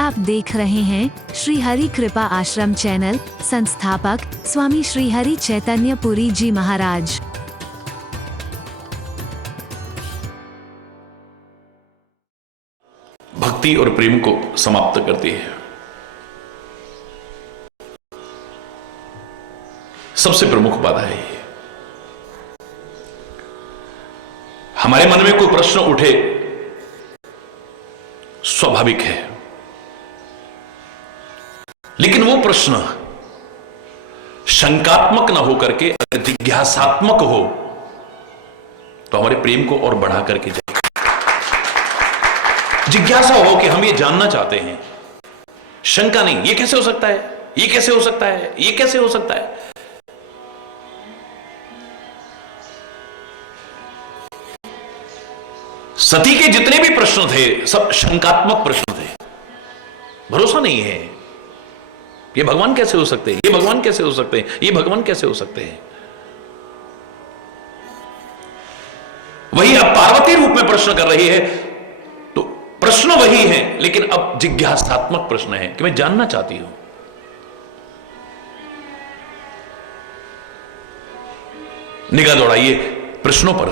आप देख रहे हैं श्री हरि कृपा आश्रम चैनल। संस्थापक स्वामी श्री हरि चैतन्य पुरी जी महाराज। भक्ति और प्रेम को समाप्त करती है। सबसे प्रमुख बाधा है ये। हमारे मन में कोई प्रश्न उठे, स्वाभाविक है, लेकिन वो प्रश्न शंकात्मक ना होकर के अगर जिज्ञासात्मक हो तो हमारे प्रेम को और बढ़ा करके जाए। जिज्ञासा हो कि हम ये जानना चाहते हैं, शंका नहीं, ये कैसे हो सकता है, ये कैसे हो सकता है, ये कैसे हो सकता है। सती के जितने भी प्रश्न थे सब शंकात्मक प्रश्न थे। भरोसा नहीं है, ये भगवान कैसे हो सकते हैं, ये भगवान कैसे हो सकते हैं, ये भगवान कैसे हो सकते हैं। वही अब पार्वती रूप में प्रश्न कर रही है, तो प्रश्न वही है, लेकिन अब जिज्ञासात्मक प्रश्न है कि मैं जानना चाहती हूं। निगाह दौड़ाइए प्रश्नों पर।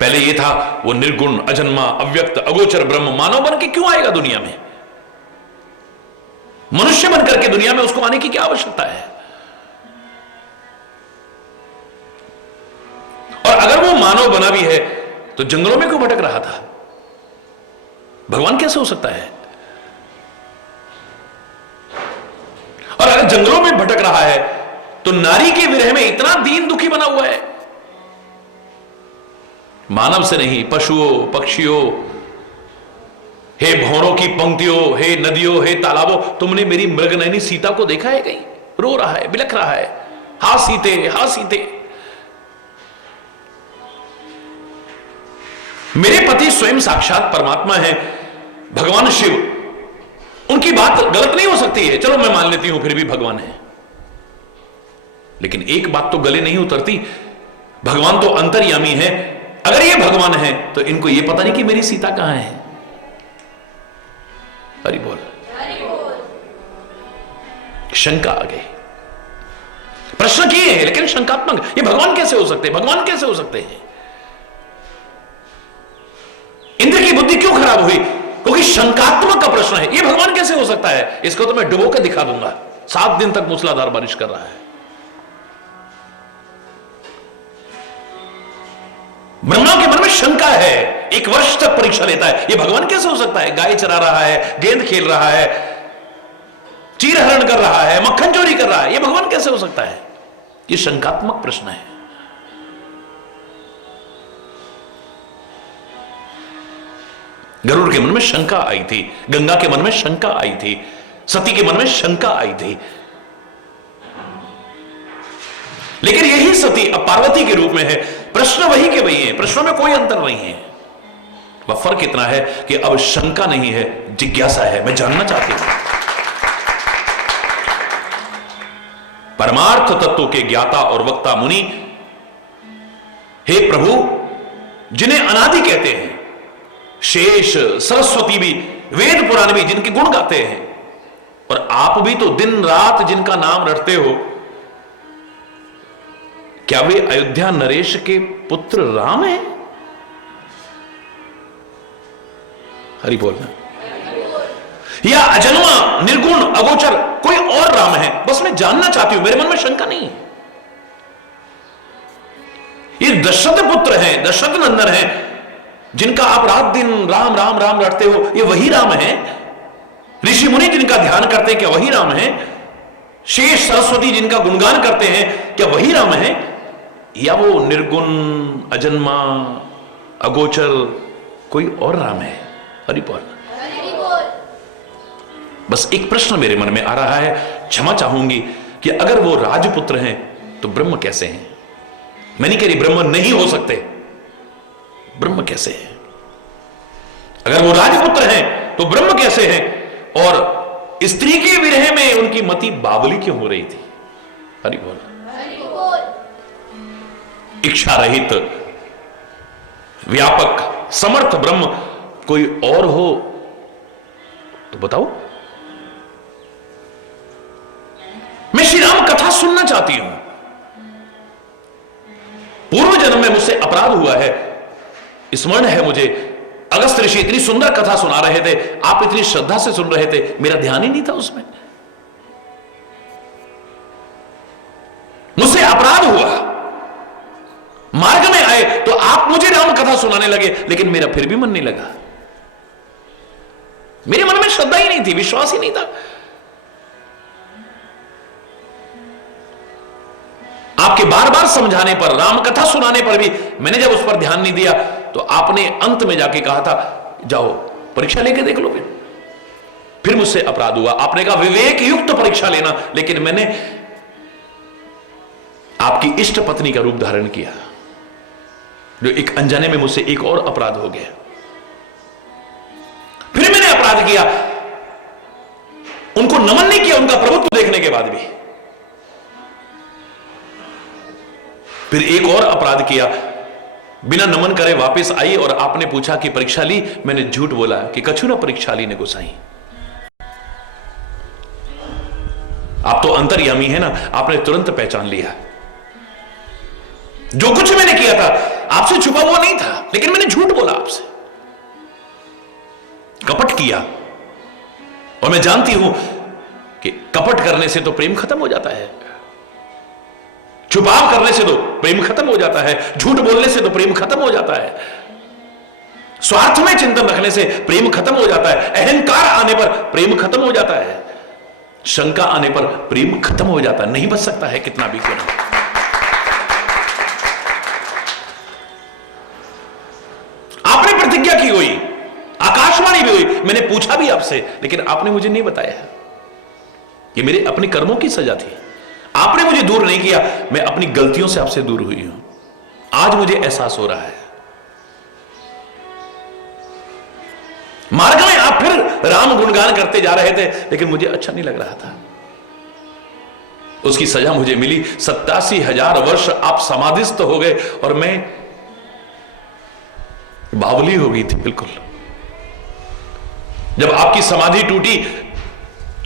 पहले यह था वो निर्गुण, अजन्मा, अव्यक्त, अगोचर ब्रह्म मानव बन के क्यों आएगा दुनिया में? मनुष्य बनकर के दुनिया में उसको आने की क्या आवश्यकता है? और अगर वो मानव बना भी है तो जंगलों में क्यों भटक रहा था? भगवान कैसे हो सकता है? और अगर जंगलों में भटक रहा है तो नारी के विरह में इतना दीन दुखी बना हुआ है। मानव से नहीं, पशुओं, पक्षियों, हे भौरों की पंक्तियों, हे नदियों, हे तालाबों, तुमने मेरी मृगनयनी सीता को देखा है? कहीं रो रहा है, बिलख रहा है, हा सीते, हा सीते। मेरे पति स्वयं साक्षात परमात्मा है, भगवान शिव, उनकी बात गलत नहीं हो सकती है, चलो मैं मान लेती हूं, फिर भी भगवान है। लेकिन एक बात तो गले नहीं उतरती, भगवान तो अंतर्यामी है। अगर ये भगवान है तो इनको ये पता नहीं कि मेरी सीता कहां है। हरि बोल। शंका आ गई। प्रश्न किए हैं लेकिन शंकात्मक, ये भगवान कैसे हो सकते हैं, भगवान कैसे हो सकते हैं? इंद्र की बुद्धि क्यों खराब हुई? क्योंकि शंकात्मक का प्रश्न है, ये भगवान कैसे हो सकता है? इसको तो मैं डुबो के दिखा दूंगा। 7 दिन तक मूसलाधार बारिश कर रहा है। ब्रह्मा के मन में शंका है, 1 वर्ष तक परीक्षा लेता है, ये भगवान कैसे हो सकता है? गाय चरा रहा है, गेंद खेल रहा है, चीर हरण कर रहा है, मक्खन चोरी कर रहा है, ये भगवान कैसे हो सकता है? ये शंकात्मक प्रश्न है। गरुड़ के मन में शंका आई थी, गंगा के मन में शंका आई थी, सती के मन में शंका आई थी। लेकिन यही सती अब पार्वती के रूप में है। प्रश्न वही के वही है, प्रश्नों में कोई अंतर नहीं है। वह फर्क इतना है कि अब शंका नहीं है, जिज्ञासा है, मैं जानना चाहती हूं। परमार्थ तत्व के ज्ञाता और वक्ता मुनि, हे प्रभु, जिन्हें अनादि कहते हैं, शेष, सरस्वती भी, वेद पुराण भी जिनके गुण गाते हैं, और आप भी तो दिन रात जिनका नाम रटते हो, क्या वे अयोध्या नरेश के पुत्र राम हैं? हरि बोलना। या अजन्मा, निर्गुण, अगोचर कोई और राम है? बस मैं जानना चाहती हूं, मेरे मन में शंका नहीं है। ये दशरथ पुत्र हैं, दशरथ नंदन हैं, जिनका आप रात दिन राम राम राम रटते हो, ये वही राम है? ऋषि मुनि जिनका ध्यान करते हैं, क्या वही राम है? शेष, सरस्वती जिनका गुणगान करते हैं, क्या वही राम है? या वो निर्गुण, अजन्मा, अगोचर कोई और राम है? हरि बोल। बस एक प्रश्न मेरे मन में आ रहा है, क्षमा चाहूंगी, कि अगर वो राजपुत्र हैं तो ब्रह्म कैसे हैं? मैं नहीं कह रही ब्रह्म नहीं हो सकते, ब्रह्म कैसे हैं? अगर वो राजपुत्र हैं तो ब्रह्म कैसे हैं? और स्त्री के विरह में उनकी मति बावली क्यों हो रही थी? हरि बोल। इच्छा रहित, व्यापक, समर्थ ब्रह्म कोई और हो तो बताओ। मैं श्री राम कथा सुनना चाहती हूं। पूर्व जन्म में मुझसे अपराध हुआ है, स्मरण है मुझे। अगस्त ऋषि इतनी सुंदर कथा सुना रहे थे, आप इतनी श्रद्धा से सुन रहे थे, मेरा ध्यान ही नहीं था उसमें। मुझसे अपराध हुआ, मार्ग में आए तो आप मुझे राम कथा सुनाने लगे, लेकिन मेरा फिर भी मन नहीं लगा। मेरे मन में श्रद्धा ही नहीं थी, विश्वास ही नहीं था। आपके बार बार समझाने पर, राम कथा सुनाने पर भी मैंने जब उस पर ध्यान नहीं दिया, तो आपने अंत में जाके कहा था जाओ परीक्षा लेके देख लो। फिर मुझसे अपराध हुआ। आपने कहा विवेक युक्त परीक्षा लेना, लेकिन मैंने आपकी इष्ट पत्नी का रूप धारण किया, जो एक अनजाने में मुझसे एक और अपराध हो गया। फिर मैंने अपराध किया, उनको नमन नहीं किया उनका प्रभुत्व देखने के बाद भी। फिर एक और अपराध किया, बिना नमन करे वापस आई और आपने पूछा कि परीक्षा ली, मैंने झूठ बोला कि कछु ना परीक्षा ली ने गोसाई। आप तो अंतर्यामी है ना, आपने तुरंत पहचान लिया। जो कुछ मैंने किया था आपसे छुपा हुआ नहीं था, लेकिन मैंने झूठ बोला आपसे, कपट किया। और मैं जानती हूं कि कपट करने से तो प्रेम खत्म हो जाता है, छुपाव करने से तो प्रेम खत्म हो जाता है, झूठ बोलने से तो प्रेम खत्म हो जाता है, स्वार्थ में चिंतन रखने से प्रेम खत्म हो जाता है, अहंकार आने पर प्रेम खत्म हो जाता है, शंका आने पर प्रेम खत्म हो जाता है, नहीं बच सकता है कितना भी क्यों ना। आपने प्रतिज्ञा की हुई, आकाशवाणी भी हुई, मैंने पूछा भी आपसे, लेकिन आपने मुझे नहीं बताया। ये मेरे अपने कर्मों की सजा थी। आपने मुझे दूर नहीं किया, मैं अपनी गलतियों से आपसे दूर हुई हूं। आज मुझे एहसास हो रहा है। मार्ग में आप फिर राम गुणगान करते जा रहे थे, लेकिन मुझे अच्छा नहीं लग रहा था। उसकी सजा मुझे मिली। 87,000 वर्ष आप समाधिस्थ हो गए और मैं बावली हो गई थी बिल्कुल। जब आपकी समाधि टूटी,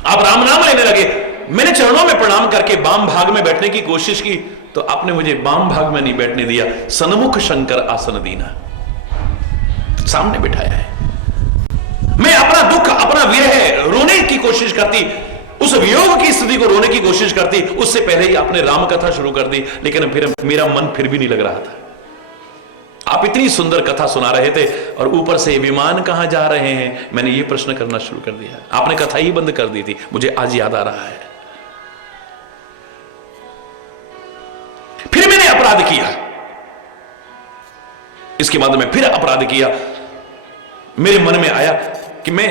आप राम नाम लेने लगे, मैंने चरणों में प्रणाम करके वाम भाग में बैठने की कोशिश की, तो आपने मुझे वाम भाग में नहीं बैठने दिया। सन्मुख शंकर आसन दीना, सामने बिठाया है। मैं अपना दुख, अपना विरह रोने की कोशिश करती, उस वियोग की स्थिति को रोने की कोशिश करती, उससे पहले ही आपने राम कथा शुरू कर दी, लेकिन फिर मेरा मन फिर भी नहीं लग रहा था। आप इतनी सुंदर कथा सुना रहे थे और ऊपर से विमान कहां जा रहे हैं, मैंने ये प्रश्न करना शुरू कर दिया। आपने कथा ही बंद कर दी थी, मुझे आज याद आ रहा है। फिर मैंने अपराध किया, इसके बाद मैं फिर अपराध किया। मेरे मन में आया कि मैं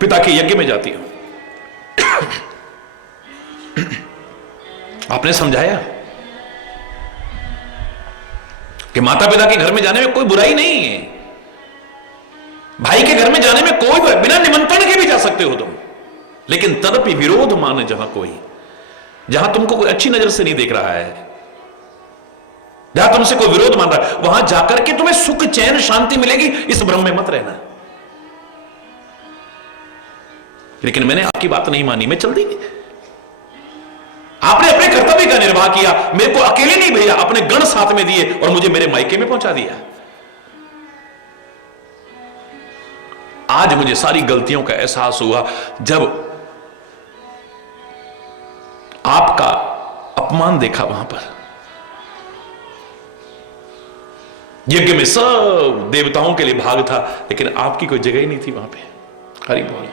पिता के यज्ञ में जाती हूं। आपने समझाया कि माता पिता के घर में जाने में कोई बुराई नहीं है, भाई के घर में जाने में कोई बिना निमंत्रण के भी जा सकते हो तुम, लेकिन तदपि विरोध माने जहां कोई, जहां तुमको कोई अच्छी नजर से नहीं देख रहा है, जहां तुमसे कोई विरोध मान रहा है, वहां जाकर के तुम्हें सुख चैन शांति मिलेगी, इस भ्रम में मत रहना। लेकिन मैंने आपकी बात नहीं मानी, मैं चल दी। आपने अपने कर्तव्य का निर्वाह किया, मेरे को अकेले नहीं भेजा, अपने गण साथ में दिए और मुझे मेरे मायके में पहुंचा दिया। आज मुझे सारी गलतियों का एहसास हुआ जब आपका अपमान देखा वहां पर। यज्ञ में सब देवताओं के लिए भाग था, लेकिन आपकी कोई जगह ही नहीं थी वहां पे। हरि बोल।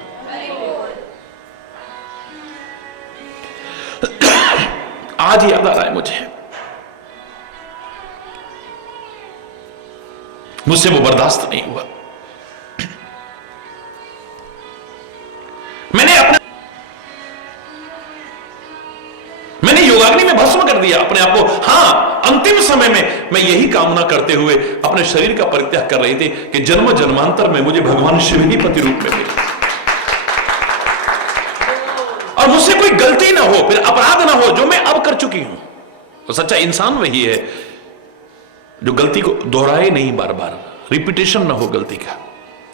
आज याद आ रहा है मुझसे वो बर्दाश्त नहीं हुआ। मैंने योगाग्नि में भस्म कर दिया अपने आप को। हां, अंतिम समय में मैं यही कामना करते हुए अपने शरीर का परित्याग कर रही थी कि जन्म जन्मांतर में मुझे भगवान शिव ही पति रूप में मिले और मुझसे कोई गलती ना हो, फिर अपराध ना हो जो मैं अब कर चुकी हूं। तो सच्चा इंसान वही है जो गलती को दोहराए नहीं, बार बार रिपीटेशन ना हो गलती का।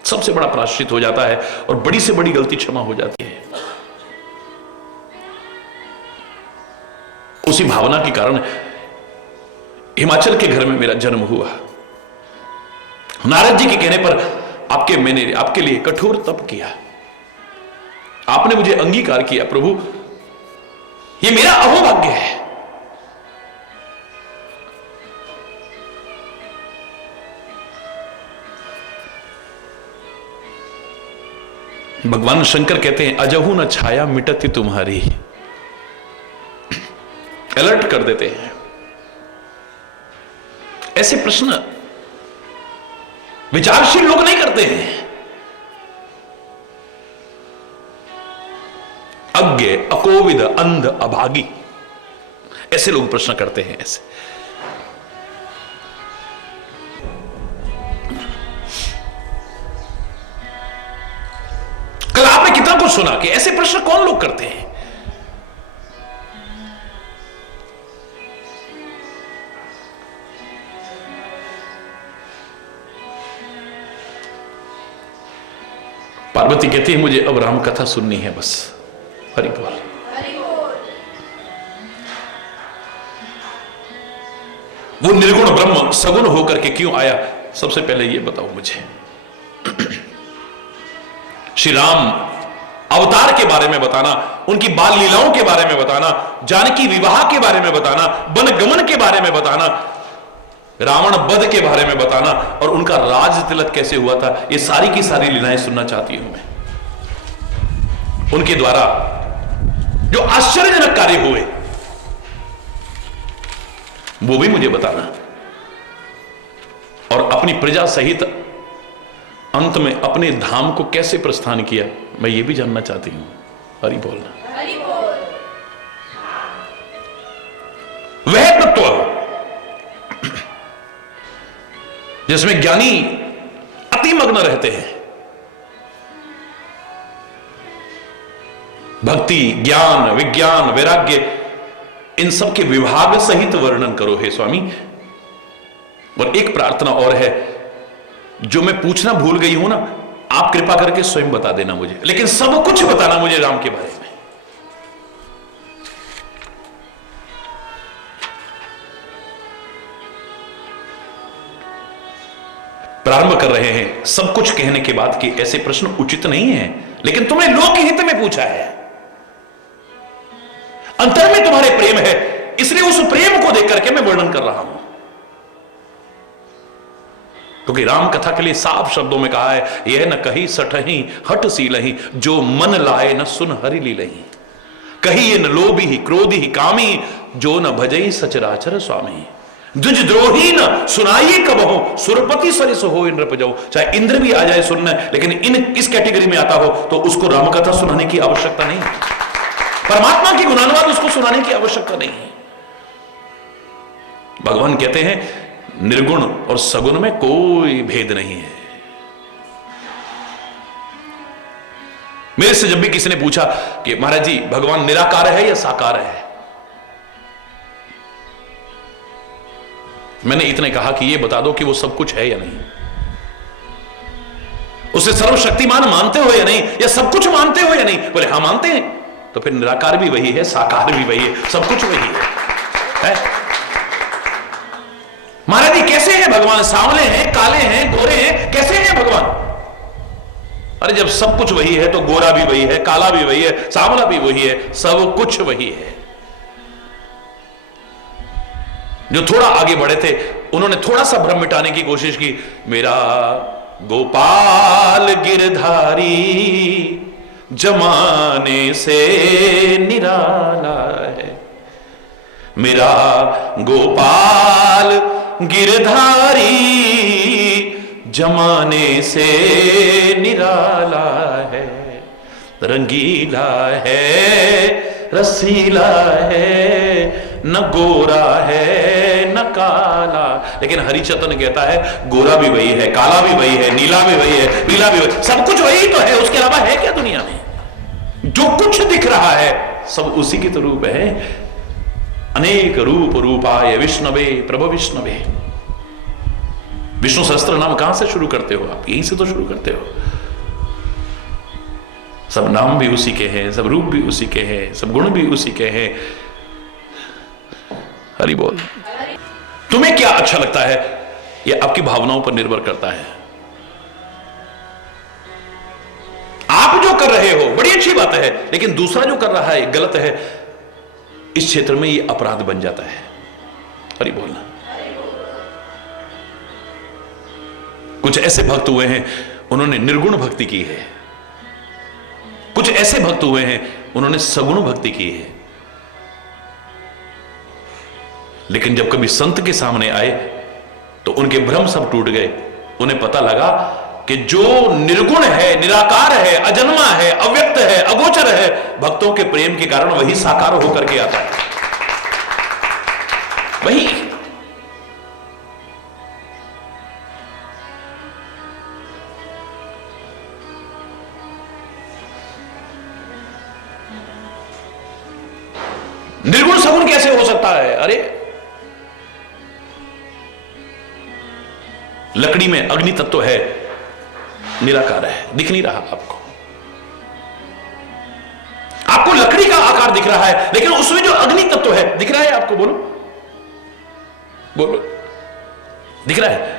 सबसे बड़ा प्रायश्चित हो जाता है और बड़ी से बड़ी गलती क्षमा हो जाती है। उसी भावना के कारण हिमाचल के घर में मेरा जन्म हुआ। नारद जी के कहने पर मैंने आपके लिए कठोर तप किया, आपने मुझे अंगीकार किया, प्रभु ये मेरा अहोभाग्य है। भगवान शंकर कहते हैं अजहू न छाया मिटती तुम्हारी, अलर्ट कर देते हैं। ऐसे प्रश्न विचारशील लोग नहीं करते हैं। अज्ञ, अकोविद, अंध, अभागी, ऐसे लोग प्रश्न करते हैं। ऐसे कल आपने कितना कुछ सुना कि ऐसे प्रश्न कौन लोग करते हैं। पार्वती कहती है मुझे अब राम कथा सुननी है बस। हरि बोल। वो निर्गुण ब्रह्म सगुण होकर के क्यों आया, सबसे पहले ये बताओ मुझे। श्री राम अवतार के बारे में बताना, उनकी बाल लीलाओं के बारे में बताना, जानकी विवाह के बारे में बताना, वनगमन के बारे में बताना, रावण वध के बारे में बताना और उनका राज तिलक कैसे हुआ था, ये सारी की सारी लीलाएं सुनना चाहती हूं मैं। उनके द्वारा जो आश्चर्यजनक कार्य हुए वो भी मुझे बताना, और अपनी प्रजा सहित अंत में अपने धाम को कैसे प्रस्थान किया मैं ये भी जानना चाहती हूं। हरि बोलना। वह तत्व जिसमें ज्ञानी अतिमग्न रहते हैं, भक्ति, ज्ञान, विज्ञान, वैराग्य, इन सब के विभाग सहित वर्णन करो हे स्वामी। और एक प्रार्थना और है जो मैं पूछना भूल गई हूं ना, आप कृपा करके स्वयं बता देना मुझे, लेकिन सब कुछ बताना मुझे राम के बारे में। प्रारंभ कर रहे हैं सब कुछ कहने के बाद कि ऐसे प्रश्न उचित नहीं है, लेकिन तुमने लोक हित में पूछा है, अंतर में तुम्हारे प्रेम है, इसलिए उस प्रेम को देख करके मैं वर्णन कर रहा हूं। क्योंकि राम कथा के लिए साफ शब्दों में कहा है यह न कही सठही हट सीलही, जो मन लाए न सुन हरि लीलही, कही ये न लोभी ही क्रोधी ही कामी, जो न भजई सचराचर स्वामी, द्विज द्रोही न सुनाइए कब हो, सुरपति सरिस हो इंद्र जाओ। चाहे इंद्र भी आ जाए सुनने, लेकिन इस कैटेगरी में आता हो तो उसको रामकथा सुनाने की आवश्यकता नहीं है, परमात्मा की गुणानुवाद उसको सुनाने की आवश्यकता नहीं है। भगवान कहते हैं निर्गुण और सगुण में कोई भेद नहीं है। मेरे से जब भी किसी ने पूछा कि महाराज जी भगवान निराकार है या साकार है, मैंने इतने कहा कि ये बता दो कि वो सब कुछ है या नहीं, उसे सर्वशक्तिमान मानते हो या नहीं, या सब कुछ मानते हो या नहीं। बोले हाँ मानते हैं, तो फिर निराकार भी वही है, साकार भी वही है, सब कुछ वही है? महाराज जी कैसे हैं भगवान, सांवले हैं, काले हैं, गोरे हैं, कैसे हैं भगवान? अरे जब सब कुछ वही है तो गोरा भी वही है, काला भी वही है, सांवला भी वही है, सब कुछ वही है। जो थोड़ा आगे बढ़े थे उन्होंने थोड़ा सा भ्रम मिटाने की कोशिश की, मेरा गोपाल गिरधारी जमाने से निराला है, मेरा गोपाल गिरधारी जमाने से निराला है, रंगीला है रसीला है, न गोरा है न काला। लेकिन हरिचंदन कहता है गोरा भी वही है, काला भी वही है, नीला भी वही है, पीला भी वही, सब कुछ वही तो है, उसके अलावा है क्या दुनिया में? जो कुछ दिख रहा है सब उसी के तो रूप है। अनेक रूप रूपाय विष्णवे प्रभु विष्णवे। विष्णु सहस्त्र नाम कहां से शुरू करते हो आप? यहीं से तो शुरू करते हो। सब नाम भी उसी के हैं, सब रूप भी उसी के हैं, सब गुण भी उसी के हैं। हरि बोल। तुम्हें क्या अच्छा लगता है यह आपकी भावनाओं पर निर्भर करता है। आप जो कर रहे हो बड़ी अच्छी बात है, लेकिन दूसरा जो कर रहा है गलत है, इस क्षेत्र में यह अपराध बन जाता है। हरि बोलना। कुछ ऐसे भक्त हुए हैं उन्होंने निर्गुण भक्ति की है, कुछ ऐसे भक्त हुए हैं उन्होंने सगुण भक्ति की है, लेकिन जब कभी संत के सामने आए तो उनके भ्रम सब टूट गए। उन्हें पता लगा कि जो निर्गुण है, निराकार है, अजन्मा है, अव्यक्त है, अगोचर है, भक्तों के प्रेम के कारण वही साकार होकर के आता है। वही निर्गुण सगुण कैसे हो सकता है? अरे लकड़ी में अग्नि तत्व है, निराकार है, दिख नहीं रहा आपको। आपको लकड़ी का आकार दिख रहा है, लेकिन उसमें जो अग्नि तत्व है दिख रहा है आपको? बोलो बोलो, दिख रहा है।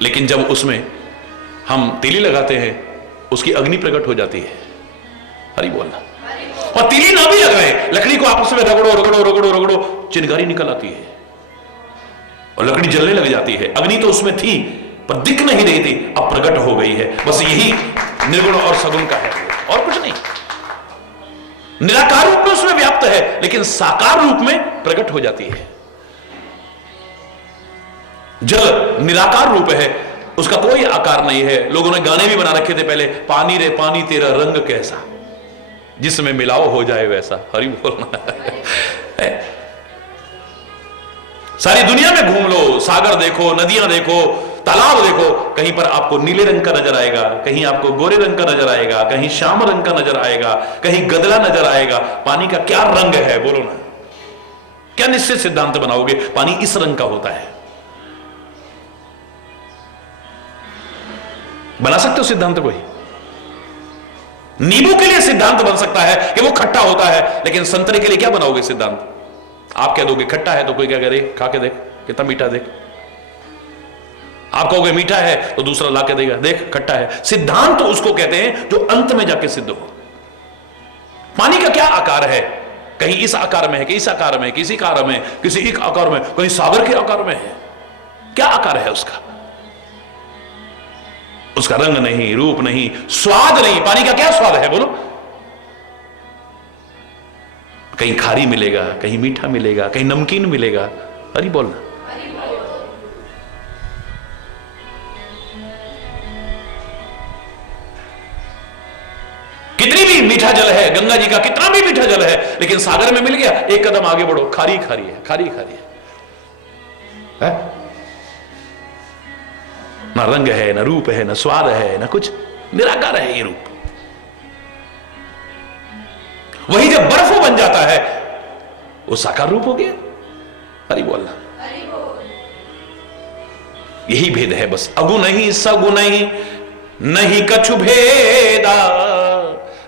लेकिन जब उसमें हम तीली लगाते हैं उसकी अग्नि प्रकट हो जाती है। हरि बोलना। और तीली ना भी लग रहे, लकड़ी को आपस में रगड़ो रगड़ो रगड़ो रगड़ो, चिंगारी निकल आती है और लकड़ी जलने लग जाती है। अग्नि तो उसमें थी पर दिख नहीं रही थी, अब प्रकट हो गई है। बस यही निर्गुण और सगुण का है, और कुछ नहीं। निराकार रूप में उसमें व्याप्त है, लेकिन साकार रूप में प्रकट हो जाती है। जल निराकार रूप है, उसका कोई आकार नहीं है। लोगों ने गाने भी बना रखे थे पहले, पानी रे पानी तेरा रंग कैसा, जिसमें मिलाओ हो जाए वैसा। हरि बोलना। सारी दुनिया में घूम लो, सागर देखो, नदियां देखो, तालाब देखो, कहीं पर आपको नीले रंग का नजर आएगा, कहीं आपको गोरे रंग का नजर आएगा, कहीं श्याम रंग का नजर आएगा, कहीं गदला नजर आएगा। पानी का क्या रंग है? बोलो ना। क्या निश्चित सिद्धांत बनाओगे? पानी इस रंग का होता है। बना सकते हो सिद्धांत कोई? नींबू के लिए सिद्धांत बन सकता है कि वो खट्टा होता है, लेकिन संतरे के लिए क्या बनाओगे सिद्धांत? आप कह दोगे खट्टा है तो कोई क्या करे, खा के देख कितना मीठा, देख। आप कहोगे मीठा है तो दूसरा ला के देगा, देख खट्टा है। सिद्धांत तो उसको कहते हैं जो अंत में जाके सिद्ध हो। पानी का क्या आकार है? कहीं इस आकार में है, किस आकार में, किसी आकार में, किसी एक आकार में, कहीं सागर के आकार में है। क्या आकार है उसका? उसका रंग नहीं, रूप नहीं, स्वाद नहीं। पानी का क्या स्वाद है? बोलो। कहीं खारी मिलेगा, कहीं मीठा मिलेगा, कहीं नमकीन मिलेगा। अरे बोलना। कितनी भी मीठा जल है, गंगा जी का कितना भी मीठा जल है, लेकिन सागर में मिल गया, एक कदम आगे बढ़ो, खारी खारी है, खारी खारी है। ना रंग है, ना रूप है, ना स्वाद है, ना कुछ, निराकार है ये रूप। वही जब बर्फ बन जाता है वो साकार रूप हो गया। हरि बोलना। यही भेद है बस। अगुण नहीं सगुण नहीं, नहीं कछु भेदा,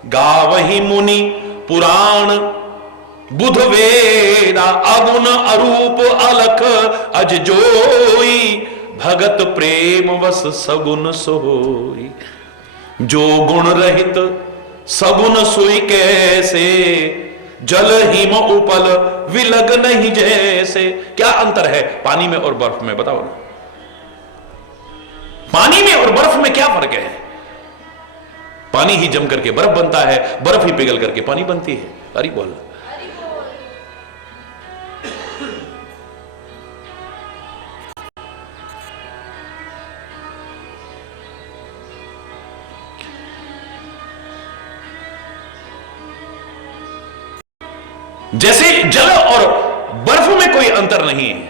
गावहि मुनि पुराण बुध वेदा। अगुण अरूप अलख अज जोई, भगत प्रेम वस सगुन सोई। जो गुण रहित सगुन सोई कैसे, जल हिम उपल विलग नहीं जैसे। क्या अंतर है पानी में और बर्फ में? बताओ ना। पानी में और बर्फ में क्या फर्क है? पानी ही जम करके बर्फ बनता है, बर्फ ही पिघल करके पानी बनती है। अरे बोल। जैसे जल और बर्फ में कोई अंतर नहीं है,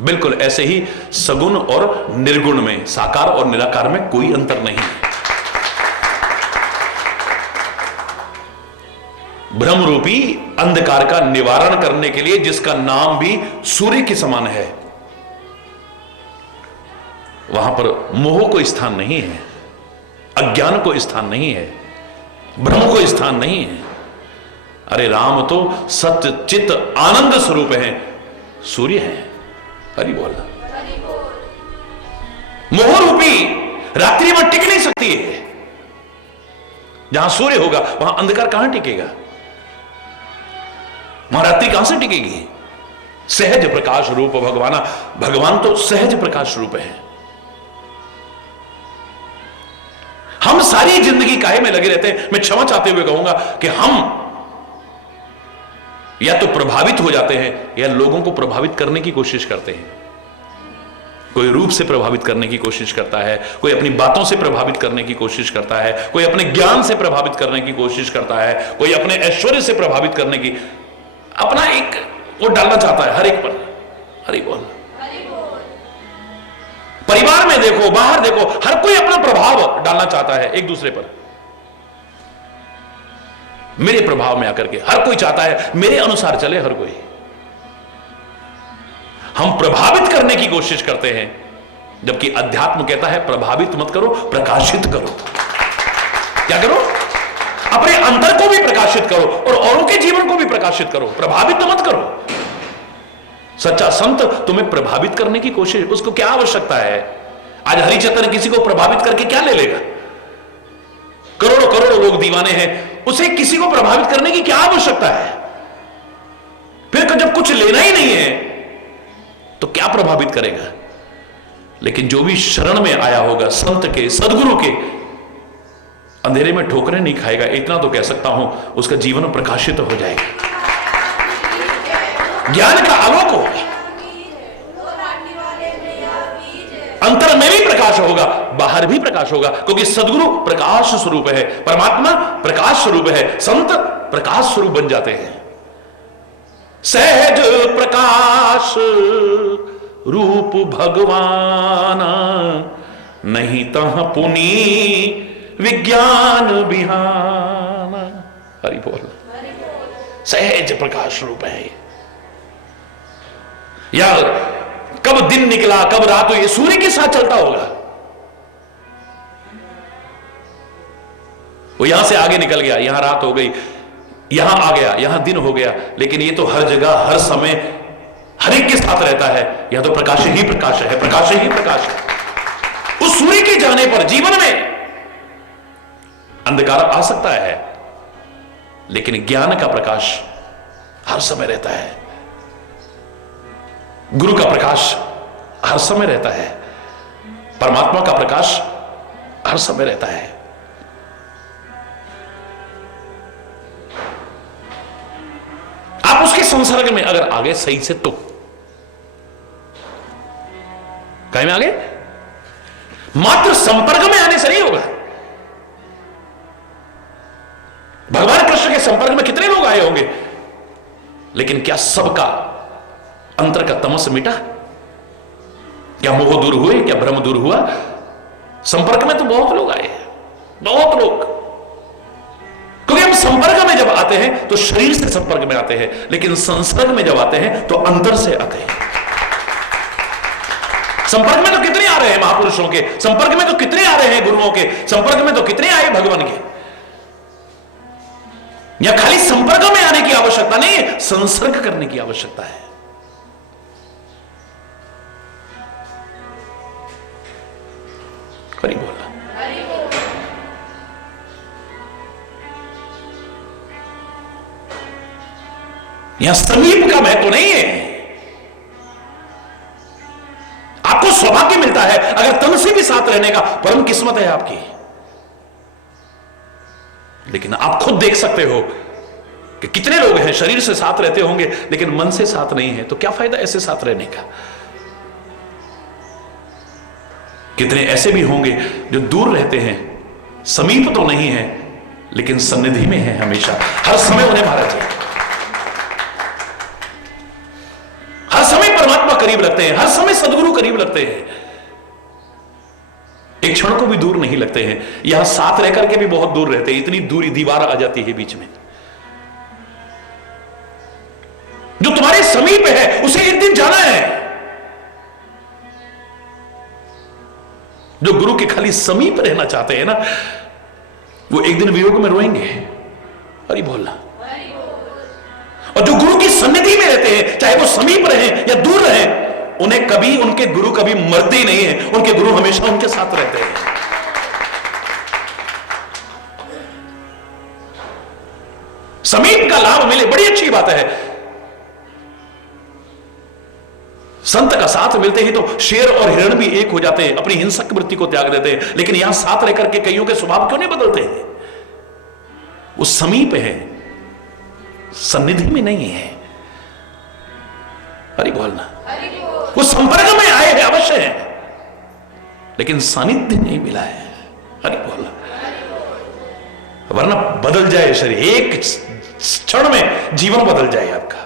बिल्कुल ऐसे ही सगुण और निर्गुण में, साकार और निराकार में कोई अंतर नहीं है। ब्रह्म रूपी अंधकार का निवारण करने के लिए, जिसका नाम भी सूर्य के समान है, वहां पर मोह को स्थान नहीं है, अज्ञान को स्थान नहीं है, भ्रम को स्थान नहीं है। अरे राम तो सत्य चित्त आनंद स्वरूप है, सूर्य है। हरि बोल। मोह रूपी रात्रि में टिक नहीं सकती है। जहां सूर्य होगा वहां अंधकार कहां टिकेगा, वहां रात्रि कहां से टिकेगी। सहज प्रकाश रूप भगवान तो सहज प्रकाश रूप है। हम सारी जिंदगी काहे में लगे रहते हैं। मैं क्षमा चाहते हुए कहूंगा कि हम या तो प्रभावित हो जाते हैं या लोगों को प्रभावित करने की कोशिश करते हैं। कोई रूप से प्रभावित करने की कोशिश करता है, कोई अपनी बातों से प्रभावित करने की कोशिश करता है, कोई अपने ज्ञान से प्रभावित करने की कोशिश करता है, कोई अपने ऐश्वर्य से प्रभावित करने की अपना एक वो डालना चाहता है हर एक पर। हरि बोल। परिवार में देखो, बाहर देखो, हर कोई अपना प्रभाव डालना चाहता है एक दूसरे पर। मेरे प्रभाव में आकर के हर कोई चाहता है मेरे अनुसार चले हर कोई। हम प्रभावित करने की कोशिश करते हैं, जबकि अध्यात्म कहता है प्रभावित मत करो, प्रकाशित करो। क्या करो? अपने अंतर को भी प्रकाशित करो और औरों के जीवन को भी प्रकाशित करो, प्रभावित मत करो। सच्चा संत तुम्हें प्रभावित करने की कोशिश, उसको क्या आवश्यकता है? आज हरिचंद्र किसी को प्रभावित करके क्या ले लेगा? करोड़ों करोड़ों लोग दीवाने हैं, उसे किसी को प्रभावित करने की क्या आवश्यकता है? फिर जब कुछ लेना ही नहीं है तो क्या प्रभावित करेगा? लेकिन जो भी शरण में आया होगा संत के, सदगुरु के, अंधेरे में ठोकरें नहीं खाएगा। इतना तो कह सकता हूं, उसका जीवन प्रकाशित हो जाएगा, ज्ञान का आलोक होगा, अंतर में भी प्रकाश होगा, बाहर भी प्रकाश होगा। क्योंकि सदगुरु प्रकाश स्वरूप है, परमात्मा प्रकाश स्वरूप है, संत प्रकाश स्वरूप बन जाते हैं। सहज प्रकाश रूप भगवान, नहीं तह पुनी विज्ञान बिहान। हरि बोल। सहज प्रकाश रूप है। यार कब दिन निकला कब रात हुई, सूर्य के साथ चलता होगा। वो यहां से आगे निकल गया, यहां रात हो गई, यहां आ गया, यहां दिन हो गया, लेकिन ये तो हर जगह हर समय हर एक के साथ रहता है। यहां तो प्रकाश ही प्रकाश है, प्रकाश ही प्रकाश है। उस सूर्य के जाने पर जीवन में अंधकार आ सकता है, लेकिन ज्ञान का प्रकाश हर समय रहता है, गुरु का प्रकाश हर समय रहता है, परमात्मा का प्रकाश हर समय रहता है। आप उसके संसर्ग में अगर आगे सही से तो कहीं में आगे, मात्र संपर्क में आने से नहीं होगा। भगवान कृष्ण के संपर्क में कितने लोग आए होंगे, लेकिन क्या सबका अंतर का तमस मिटा? क्या मोह दूर हुए? क्या भ्रम दूर हुआ? संपर्क में तो बहुत लोग आए, बहुत लोग। क्योंकि हम संपर्क में जब आते हैं तो शरीर से संपर्क में आते हैं, लेकिन संसर्ग में जब आते हैं तो अंतर से आते हैं। संपर्क में तो कितने आ रहे हैं महापुरुषों के, संपर्क में तो कितने आ रहे हैं गुरुओं के, संपर्क में तो कितने आए भगवान के। या खाली संपर्क में आने की आवश्यकता नहीं है, संसर्ग करने की आवश्यकता है। हरि बोल। यहां समीप का महत्व नहीं है। आपको सौभाग्य मिलता है अगर तन से भी साथ रहने का, परम किस्मत है आपकी। लेकिन आप खुद देख सकते हो कि कितने लोग हैं शरीर से साथ रहते होंगे लेकिन मन से साथ नहीं है। तो क्या फायदा ऐसे साथ रहने का? कितने ऐसे भी होंगे जो दूर रहते हैं, समीप तो नहीं है लेकिन सन्निधि में है, हमेशा हर समय उन्हें महाराज जी हर समय परमात्मा करीब लगते हैं, हर समय सदगुरु करीब लगते हैं, एक क्षण को भी दूर नहीं लगते हैं। यहां साथ रह करके भी बहुत दूर रहते हैं, इतनी दूरी दीवार आ जाती है बीच में। जो तुम्हारे समीप है उसे एक दिन जाना है। जो गुरु के खाली समीप रहना चाहते हैं ना, वो एक दिन वियोग में रोएंगे। हरि बोलना। और जो गुरु की सन्निधि में रहते हैं, चाहे वो समीप रहे या दूर रहे, उन्हें कभी उनके गुरु कभी मरते ही नहीं है। उनके गुरु हमेशा उनके साथ रहते हैं। समीप का लाभ मिले, बड़ी अच्छी बात है। संत का साथ मिलते ही तो शेर और हिरण भी एक हो जाते हैं, अपनी हिंसक वृत्ति को त्याग देते हैं। लेकिन यहां साथ रहकर के कईयों के स्वभाव क्यों नहीं बदलते हैं? वो समीप है, सन्निधि में नहीं है। हरि बोलना। वो संपर्क में आए हैं, अवश्य है, लेकिन सानिध्य नहीं मिला है। हरि बोलना। वरना बदल जाए शरीर, एक क्षण में जीवन बदल जाए आपका।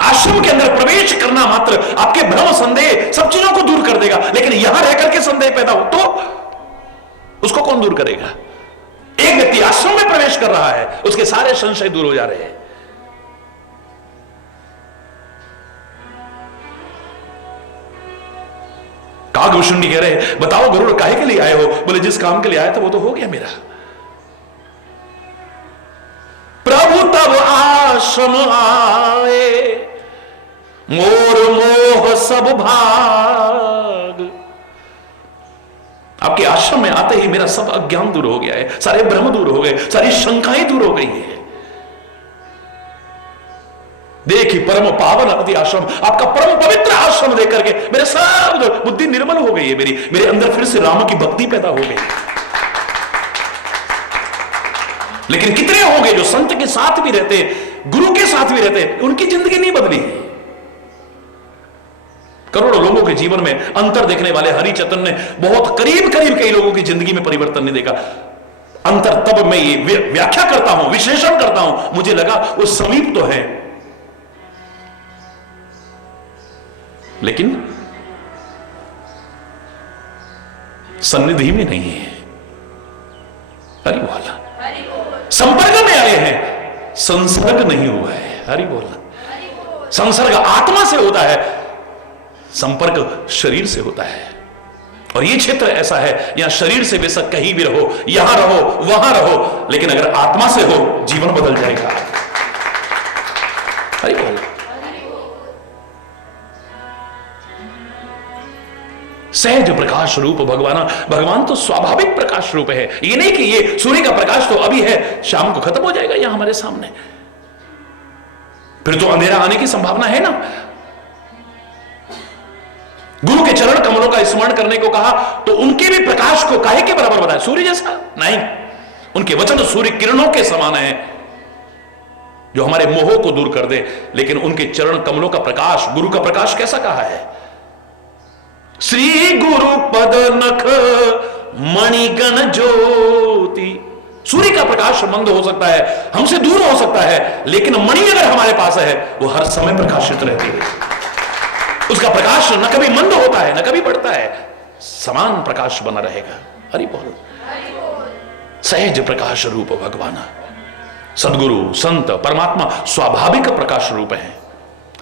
आश्रम के अंदर प्रवेश करना मात्र आपके भ्रम संदेह सब चीजों को दूर कर देगा। लेकिन यहां रहकर के संदेह पैदा हो तो उसको कौन दूर करेगा? एक व्यक्ति आश्रम में प्रवेश कर रहा है, उसके सारे संशय दूर हो जा रहे हैं। कागभूषुंडी कह रहे, बताओ गरुड़ काहे के लिए आए हो? बोले जिस काम के लिए आया था वो तो हो गया मेरा। प्रभु तब आश्रम आए, मोर मोह सब भाग। आपके आश्रम में आते ही मेरा सब अज्ञान दूर हो गया है, सारे भ्रम दूर हो गए, सारी शंकाएं दूर हो गई है। देखी परम पावन अति आश्रम, आपका परम पवित्र आश्रम देख करके मेरे सब बुद्धि निर्मल हो गई है। मेरे अंदर फिर से राम की भक्ति पैदा हो गई। लेकिन कितने होंगे जो संत के साथ भी रहते, गुरु के साथ भी रहते, उनकी जिंदगी नहीं बदली है। करोड़ों लोगों के जीवन में अंतर देखने वाले हरि चैतन्य ने बहुत करीब करीब कई लोगों की जिंदगी में परिवर्तन नहीं देखा। अंतर तब मैं ये व्याख्या करता हूं, विश्लेषण करता हूं, मुझे लगा वो समीप तो है, लेकिन सन्निधि में नहीं है। हरि बोला। संपर्क में आए हैं, संसर्ग नहीं हुआ है। हरि बोला। संसर्ग आत्मा से होता है, संपर्क शरीर से होता है। और ये क्षेत्र ऐसा है, यहां शरीर से बेशक कहीं भी रहो, यहां रहो, वहां रहो, लेकिन अगर आत्मा से हो जीवन बदल जाएगा। हरि बोला। सहज प्रकाश रूप भगवान तो स्वाभाविक प्रकाश रूप है। ये नहीं कि ये सूर्य का प्रकाश तो अभी है, शाम को खत्म हो जाएगा यहां हमारे सामने, फिर तो अंधेरा आने की संभावना है ना। गुरु के चरण कमलों का स्मरण करने को कहा तो उनके भी प्रकाश को काहे के बराबर बताया? सूर्य जैसा नहीं, उनके वचन सूर्य किरणों के समान है जो हमारे मोह को दूर कर दे। लेकिन उनके चरण कमलों का प्रकाश, गुरु का प्रकाश कैसा कहा है? श्री गुरु पद नख मणिगण ज्योति। सूर्य का प्रकाश मंद हो सकता है, हमसे दूर हो सकता है, लेकिन मणि अगर हमारे पास है वो हर समय प्रकाशित रहती है। उसका प्रकाश न कभी मंद होता है न कभी बढ़ता है, समान प्रकाश बना रहेगा। हरि बोल। सहज प्रकाश रूप भगवान, सदगुरु संत परमात्मा स्वाभाविक प्रकाश रूप है।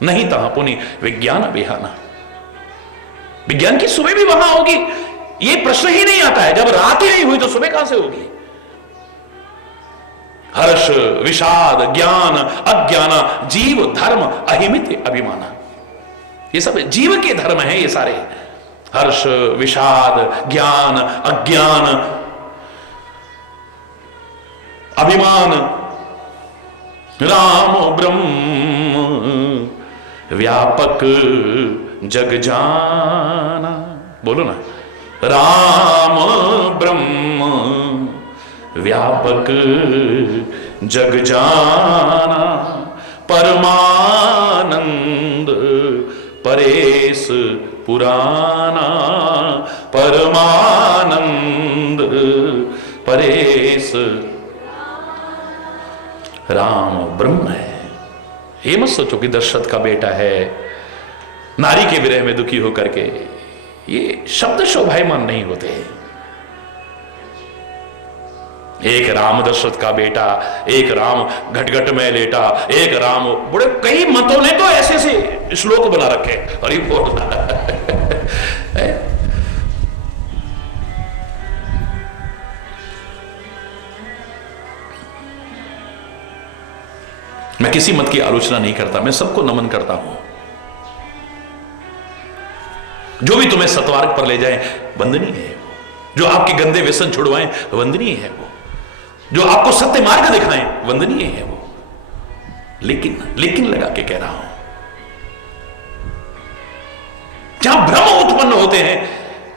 नहीं तहा पुनि विज्ञान बिहाना। विज्ञान की सुबह भी वहां होगी, ये प्रश्न ही नहीं आता है। जब रात ही नहीं हुई तो सुबह कहां से होगी? हर्ष विषाद ज्ञान अज्ञान जीव धर्म अहिमित अभिमाना, ये सब जीव के धर्म हैं। ये सारे हर्ष विषाद ज्ञान अज्ञान अभिमान। राम ब्रह्म व्यापक जग जाना। बोलो ना, राम ब्रह्म व्यापक जग जाना। परमानंद परेश पुराना। परमानंद परेश। राम ब्रह्म है। ये मत सोचो कि दशरथ का बेटा है, नारी के विरह में दुखी होकर के। ये शब्द शोभायमान नहीं होते। एक राम दशरथ का बेटा, एक राम घटघट में लेटा, एक राम, बड़े कई मतों ने तो ऐसे से श्लोक बना रखे। हरि बोल। मैं किसी मत की आलोचना नहीं करता, मैं सबको नमन करता हूं। जो भी तुम्हें सत्मार्ग पर ले जाए वंदनीय है वो, जो आपके गंदे व्यसन छुड़वाएं वंदनीय है वो, जो आपको सत्य मार्ग दिखाएं वंदनीय है वो। लेकिन लगा के कह रहा हूं, जहां भ्रम उत्पन्न होते हैं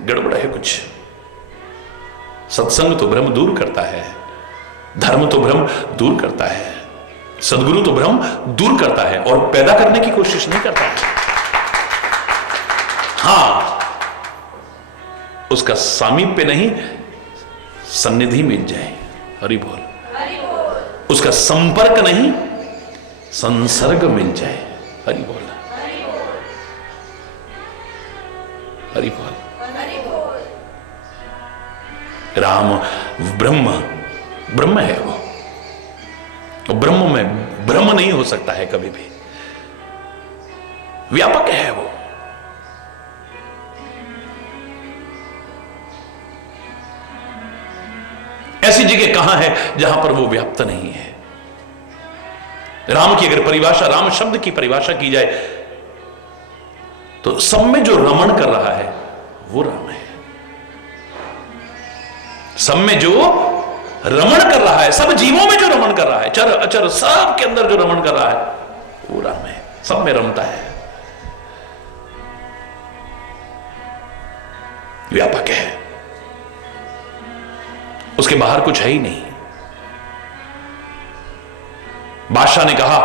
गड़बड़ है कुछ। सत्संग तो भ्रम दूर करता है, धर्म तो भ्रम दूर करता है, सदगुरु तो भ्रम दूर करता है और पैदा करने की कोशिश नहीं करता है। हां, उसका सामीप्य नहीं, सन्निधि मिल जाए, हरि बोल। उसका संपर्क नहीं, संसर्ग मिल जाए, हरि बोल, हरि बोल। राम ब्रह्म है वो, ब्रह्म में ब्रह्म नहीं हो सकता है कभी भी, व्यापक है वो। ऐसी जगह कहां है जहां पर वो व्याप्त नहीं है। राम की अगर परिभाषा, राम शब्द की परिभाषा की जाए तो सब में जो रमण कर रहा है वो राम है। सब में जो रमण कर रहा है, सब जीवों में जो रमण कर रहा है, चर अचर सब के अंदर जो रमण कर रहा है वो राम है, सब में रमता है, व्यापक है, उसके बाहर कुछ है ही नहीं। बादशाह ने कहा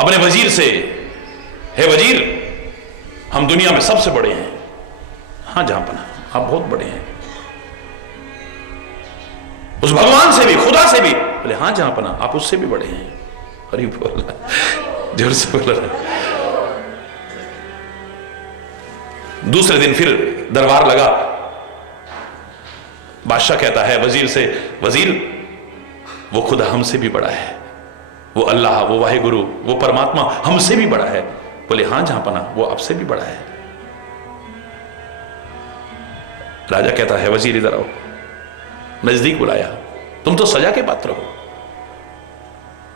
अपने वजीर से, हे वजीर, हम दुनिया में सबसे बड़े हैं। हां जहांपना, आप बहुत बड़े हैं। उस भगवान से भी, खुदा से भी। बोले हां जहांपना, आप उससे भी बड़े हैं। हरि बोल, जोर से बोल रहे। दूसरे दिन फिर दरबार लगा। बादशाह कहता है वजीर से, वजीर वो खुदा हमसे भी बड़ा है, वो अल्लाह, वो वाहिगुरु, वो परमात्मा हमसे भी बड़ा है। बोले हां जहांपना, वो आपसे भी बड़ा है। राजा कहता है वजीर इधर आओ। नजदीक बुलाया, तुम तो सजा के पात्र हो,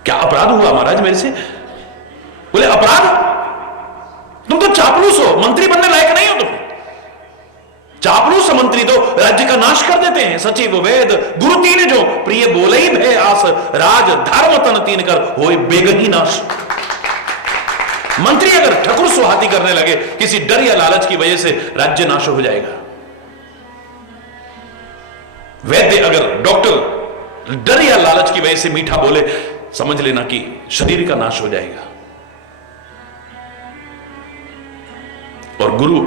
क्या अपराध हुआ महाराज मेरे से? बोले अपराध, तुम तो चापलूस हो, मंत्री बनने लायक नहीं हो तुम। चापलूस मंत्री तो राज्य का नाश कर देते हैं। सचिव वेद गुरु तीन जो, प्रिय बोले ही भय आस, राज धर्म तन तीन कर होए बेगही नाश। मंत्री अगर ठकुर सुहाती करने लगे किसी डर या लालच की वजह से, राज्य नाश हो जाएगा। वैद्य अगर, डॉक्टर डर या लालच की वजह से मीठा बोले, समझ लेना कि शरीर का नाश हो जाएगा। और गुरु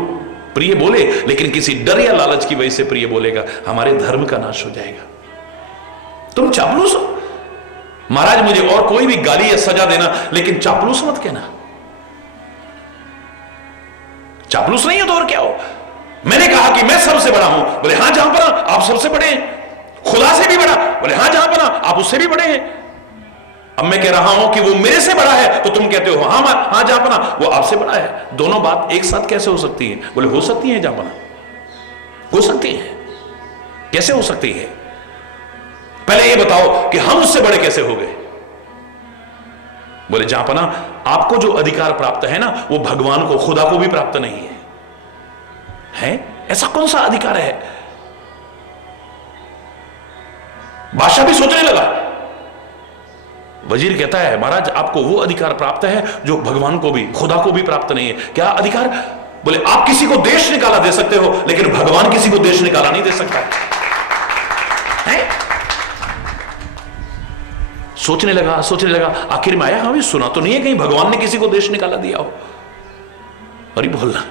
प्रिय बोले लेकिन किसी डर या लालच की वजह से प्रिय बोलेगा, हमारे धर्म का नाश हो जाएगा। तुम चापलूस हो महाराज, मुझे और कोई भी गाली या सजा देना, लेकिन चापलूस मत कहना। चापलूस नहीं हो तो और क्या हो? मैंने कहा कि मैं सबसे बड़ा हूं। बोले हां जहांपना, आप सबसे बड़े हैं। खुदा से भी बड़ा। बोले हां जहांपना, आप उससे भी बड़े हैं। अब मैं कह रहा हूं कि वो मेरे से बड़ा है, तो तुम कहते हो हां जहांपना, वो आपसे बड़ा है। दोनों बात एक साथ कैसे हो सकती है? बोले हो सकती है जहांपना, हो सकती है। कैसे हो सकती है? पहले ये बताओ कि हम उससे बड़े कैसे हो गए? बोले जहांपना, आपको जो अधिकार प्राप्त है ना, वो भगवान को, खुदा को भी प्राप्त नहीं है। ऐसा कौन सा अधिकार है? बादशाह भी सोचने लगा। वजीर कहता है महाराज, आपको वो अधिकार प्राप्त है जो भगवान को भी, खुदा को भी प्राप्त नहीं है। क्या अधिकार? बोले आप किसी को देश निकाला दे सकते हो, लेकिन भगवान किसी को देश निकाला नहीं दे सकता है। सोचने लगा, आखिर में आया, हाँ सुना तो नहीं है कहीं भगवान ने किसी को देश निकाला दिया हो। हरि बोलना।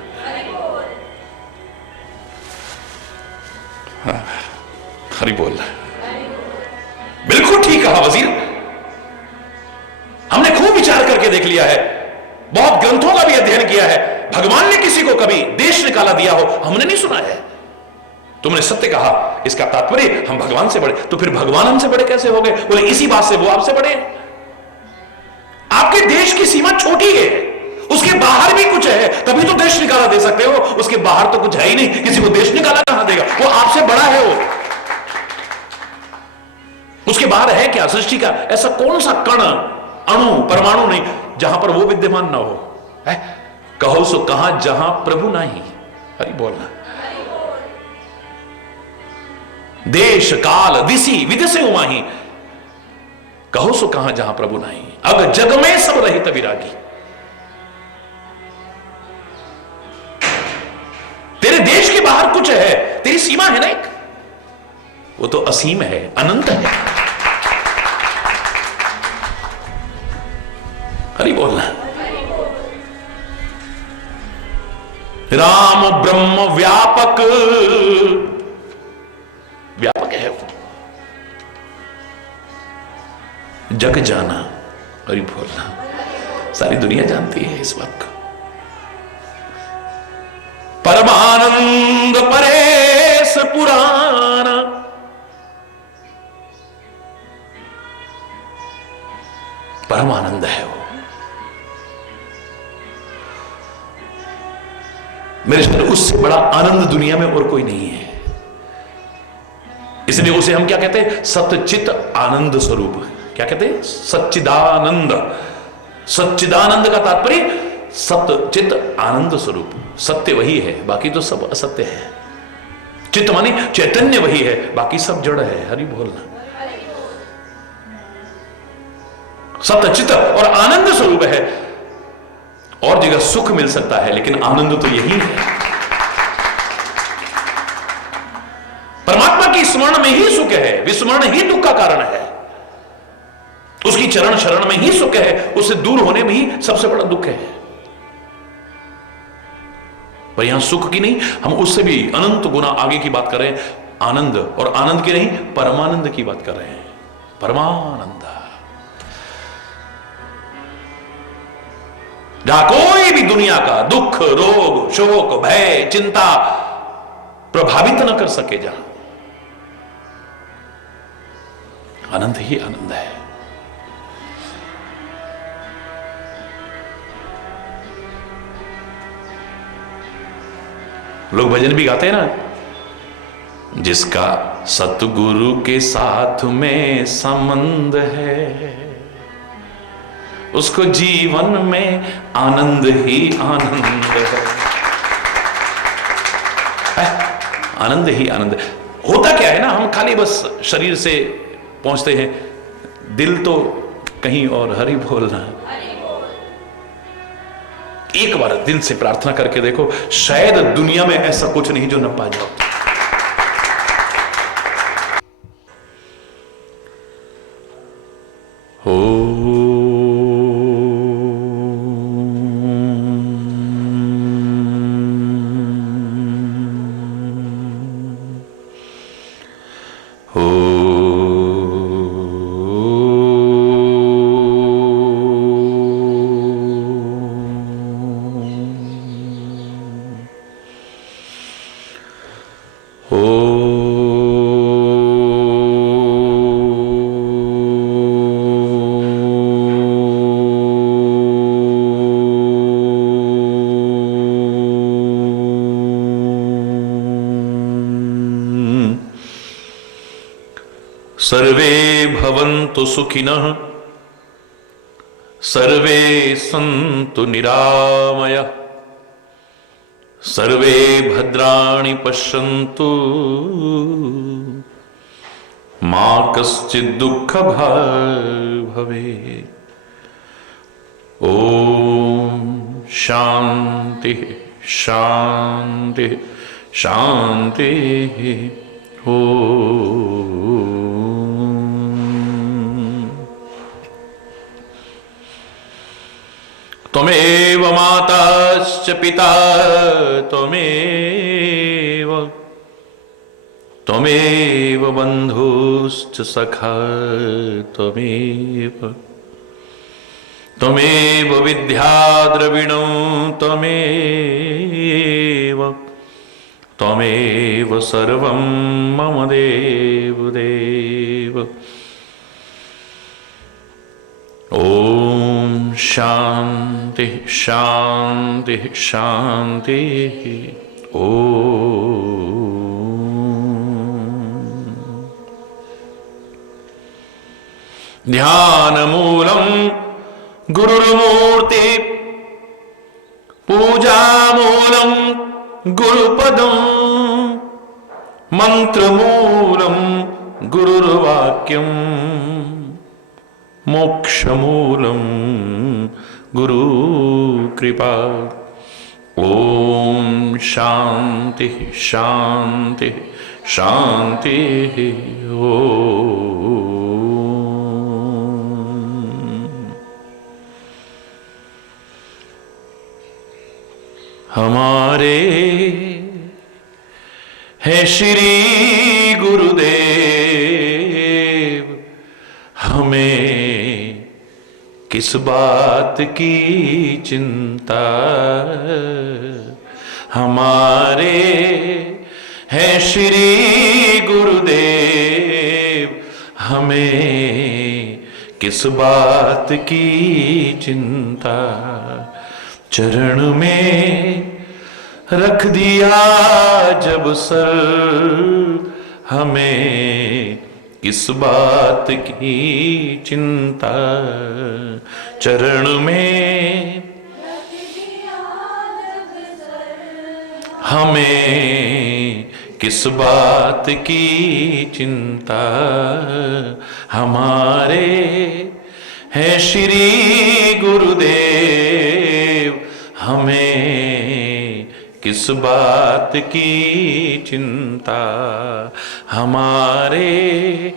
हरि बोलना। बिल्कुल ठीक कहा वजीर, हमने खूब विचार करके देख लिया है, बहुत ग्रंथों का भी अध्ययन किया है। भगवान ने किसी को कभी देश निकाला दिया हो हमने नहीं सुना है। तुमने सत्य कहा, इसका तात्पर्य हम भगवान से बड़े। तो फिर भगवान हमसे बड़े कैसे हो गए? बोले इसी बात से वो आपसे बड़े हैं। आपके देश की सीमा छोटी है, उसके बाहर भी कुछ है, तभी तो देश निकाला दे सकते हो, उसके बाहर तो कुछ है ही नहीं, किसी को देश निकाला कहां देगा, वो आपसे बड़ा है, वो उसके बाहर है क्या सृष्टि का ऐसा कौन सा कण अणु परमाणु नहीं जहां पर वो विद्यमान ना हो, है? कहो सो कहां जहां प्रभु नहीं, हरि बोलना। देश काल दिसी विदिसे उमाही, कहो सो कहां जहां प्रभु नहीं, अग जग में सब रहित विरागी। तेरे देश के बाहर कुछ है, तेरी सीमा है ना एक, वो तो असीम है, अनंत है। हरि बोलना। राम ब्रह्म व्यापक, व्यापक है वो, जग जाना। हरि बोलना। सारी दुनिया जानती है इस बात को। परमानंद परेश पुराना, परमानंद है वो। मेरे साथ उससे बड़ा आनंद दुनिया में और कोई नहीं है, इसलिए उसे हम क्या कहते हैं, सच्चित आनंद स्वरूप। क्या कहते हैं, सच्चिदानंद। सच्चिदानंद का तात्पर्य सत्चित आनंद स्वरूप। सत्य वही है, बाकी तो सब असत्य है। चित्त मानी चैतन्य वही है, बाकी सब जड़ है। हरि बोलना। सत्य चित्त और आनंद स्वरूप है। और जगह सुख मिल सकता है, लेकिन आनंद तो यही है। परमात्मा की स्मरण में ही सुख है, विस्मरण ही दुख का कारण है। उसकी चरण शरण में ही सुख है, उससे दूर होने में ही सबसे बड़ा दुख है। पर यहां सुख की नहीं, हम उससे भी अनंत गुना आगे की बात कर रहे हैं। आनंद, और आनंद की नहीं, परमानंद की बात कर रहे हैं। परमानंद, जहां कोई भी दुनिया का दुख, रोग, शोक, भय, चिंता प्रभावित न कर सके, जहां आनंद ही आनंद है। लोग भजन भी गाते हैं ना, जिसका सतगुरु के साथ में संबंध है, उसको जीवन में आनंद ही आनंद है। आनंद ही आनंद। होता क्या है ना, हम खाली बस शरीर से पहुंचते हैं, दिल तो कहीं और। हरि बोलना। एक बार दिल से प्रार्थना करके देखो, शायद दुनिया में ऐसा कुछ नहीं जो न पा जाओ। सर्वे भवन्तु सुखिनः, सर्वे सन्तु निरामयः, सर्वे भद्राणि पश्यन्तु, मा कश्चित् दुःखभाग् भवेत्। ओम शांति शांति शांति। त्वमेव माताश्च पिता त्वमेव बन्धुश्च सखा त्वमेव विद्या द्रविणो त्वमेव सर्वं मम देव। ओम शांति शांति शांति शांति। ओ ध्यान मूलम गुरुर्मूर्ति पूजा मूलम गुरुपदम मंत्र मूलम गुरुर्वाक्यम मोक्ष मूलम गुरु कृपा। ओम शांति शांति शांति। हमारे है श्री गुरुदेव, हमें किस बात की चिंता। हमारे है श्री गुरुदेव, हमें किस बात की चिंता। चरण में रख दिया जब सर, हमें किस बात की चिंता। चरण में हमें किस बात की चिंता। हमारे है श्री गुरुदेव, हमें किस बात की चिंता। हमारे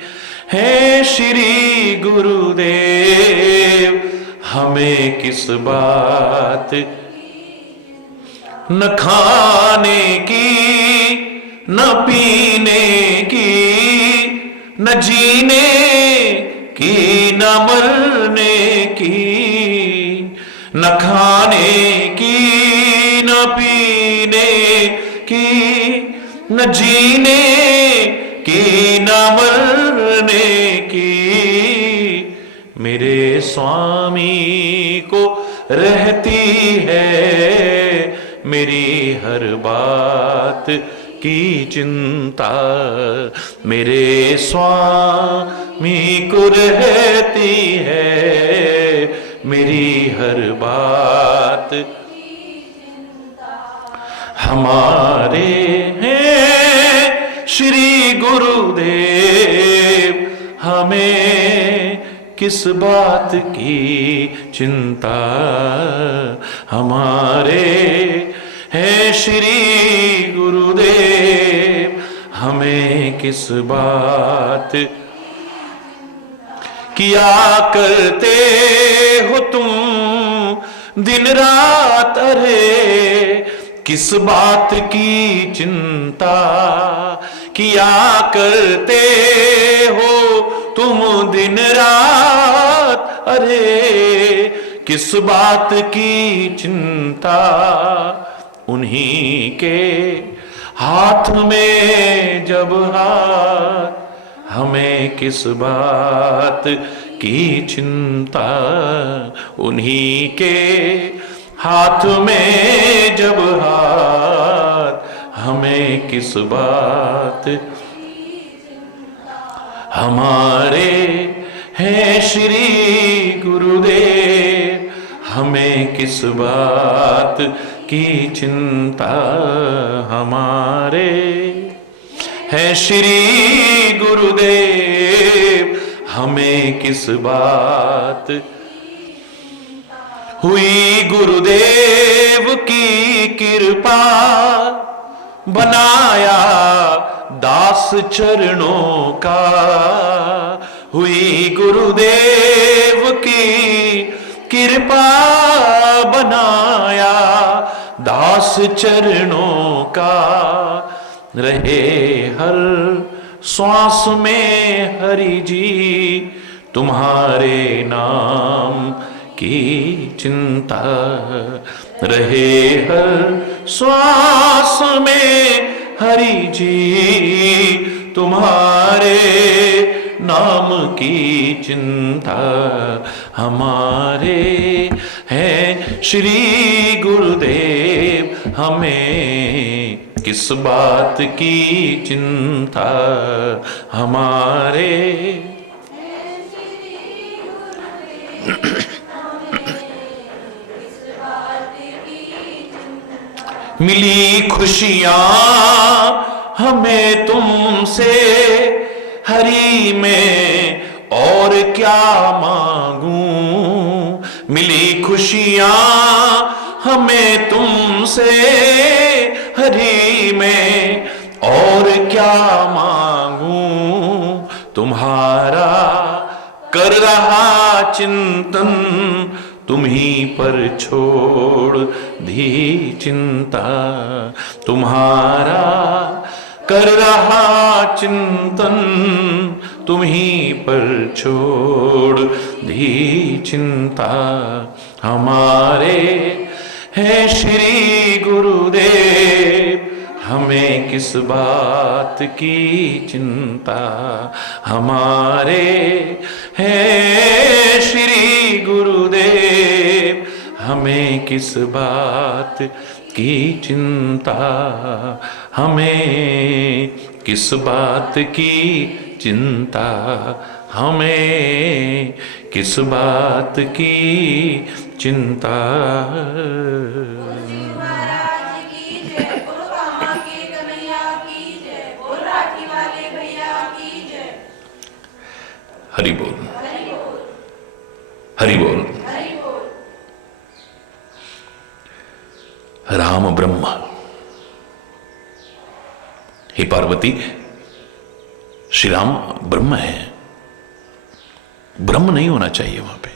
है श्री गुरुदेव, हमें किस बात। न खाने की न पीने की न जीने की न मरने की। न खाने की न पीने की न जीने की न मरने की। मेरे स्वामी को रहती है मेरी हर बात की चिंता। मेरे स्वामी को रहती है मेरी हर बात। हमारे हैं श्री गुरुदेव, हमें किस बात की चिंता। हमारे हैं श्री गुरुदेव, हमें किस बात। किया करते हो तुम दिन रात, अरे किस बात की चिंता। किया करते हो तुम दिन रात, अरे किस बात की चिंता। उन्हीं के हाथ में जब हाथ, हमें किस बात की चिंता। उन्हीं के हाथ में जब हाथ, हमें किस बात। हमारे हैं श्री गुरुदेव, हमें किस बात की चिंता। हमारे है श्री गुरुदेव, हमें किस बात। हुई गुरुदेव की कृपा, बनाया दास चरणों का। हुई गुरुदेव की कृपा, बनाया दास चरणों का। रहे हर श्वास में हरि जी तुम्हारे नाम की चिंता। रहे हर श्वास में हरि जी तुम्हारे नाम की चिंता हमारे हैं श्री गुरुदेव, हमें किस बात की चिंता हमारे। मिली खुशियां हमें तुमसे हरि में, और क्या मांगूं। मिली खुशियां हमें तुमसे हरि में, और क्या मांगूं। तुम्हारा कर रहा चिंतन, तुम्हीं पर छोड़ दी चिंता। तुम्हारा कर रहा चिंतन, तुम्हीं पर छोड़ दी चिंता हमारे हैं श्री गुरुदेव, हमें किस बात की चिंता हमारे हैं श्री गुरुदेव, हमें किस बात की चिंता, हमें किस बात की चिंता, हमें किस बात की चिंता। हरि बोल, हरि बोल। राम ब्रह्म, हे पार्वती, श्री राम ब्रह्म है, ब्रह्म नहीं होना चाहिए वहां पे।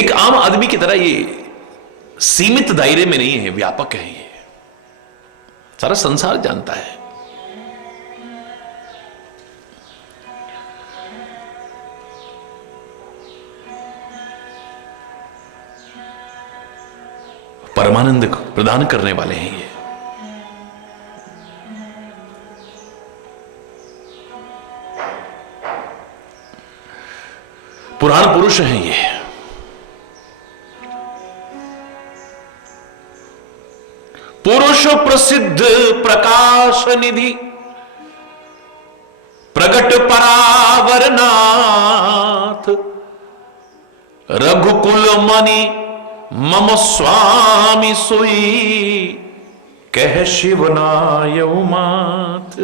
एक आम आदमी की तरह ये सीमित दायरे में नहीं है, व्यापक है। ये सारा संसार जानता है। परमानंद प्रदान करने वाले हैं ये। पुराण पुरुष हैं ये। पुरुष प्रसिद्ध प्रकाश निधि, प्रगट परावरनाथ, रघुकुल मणि मम स्वामी सोई, कह शिवनाय मात।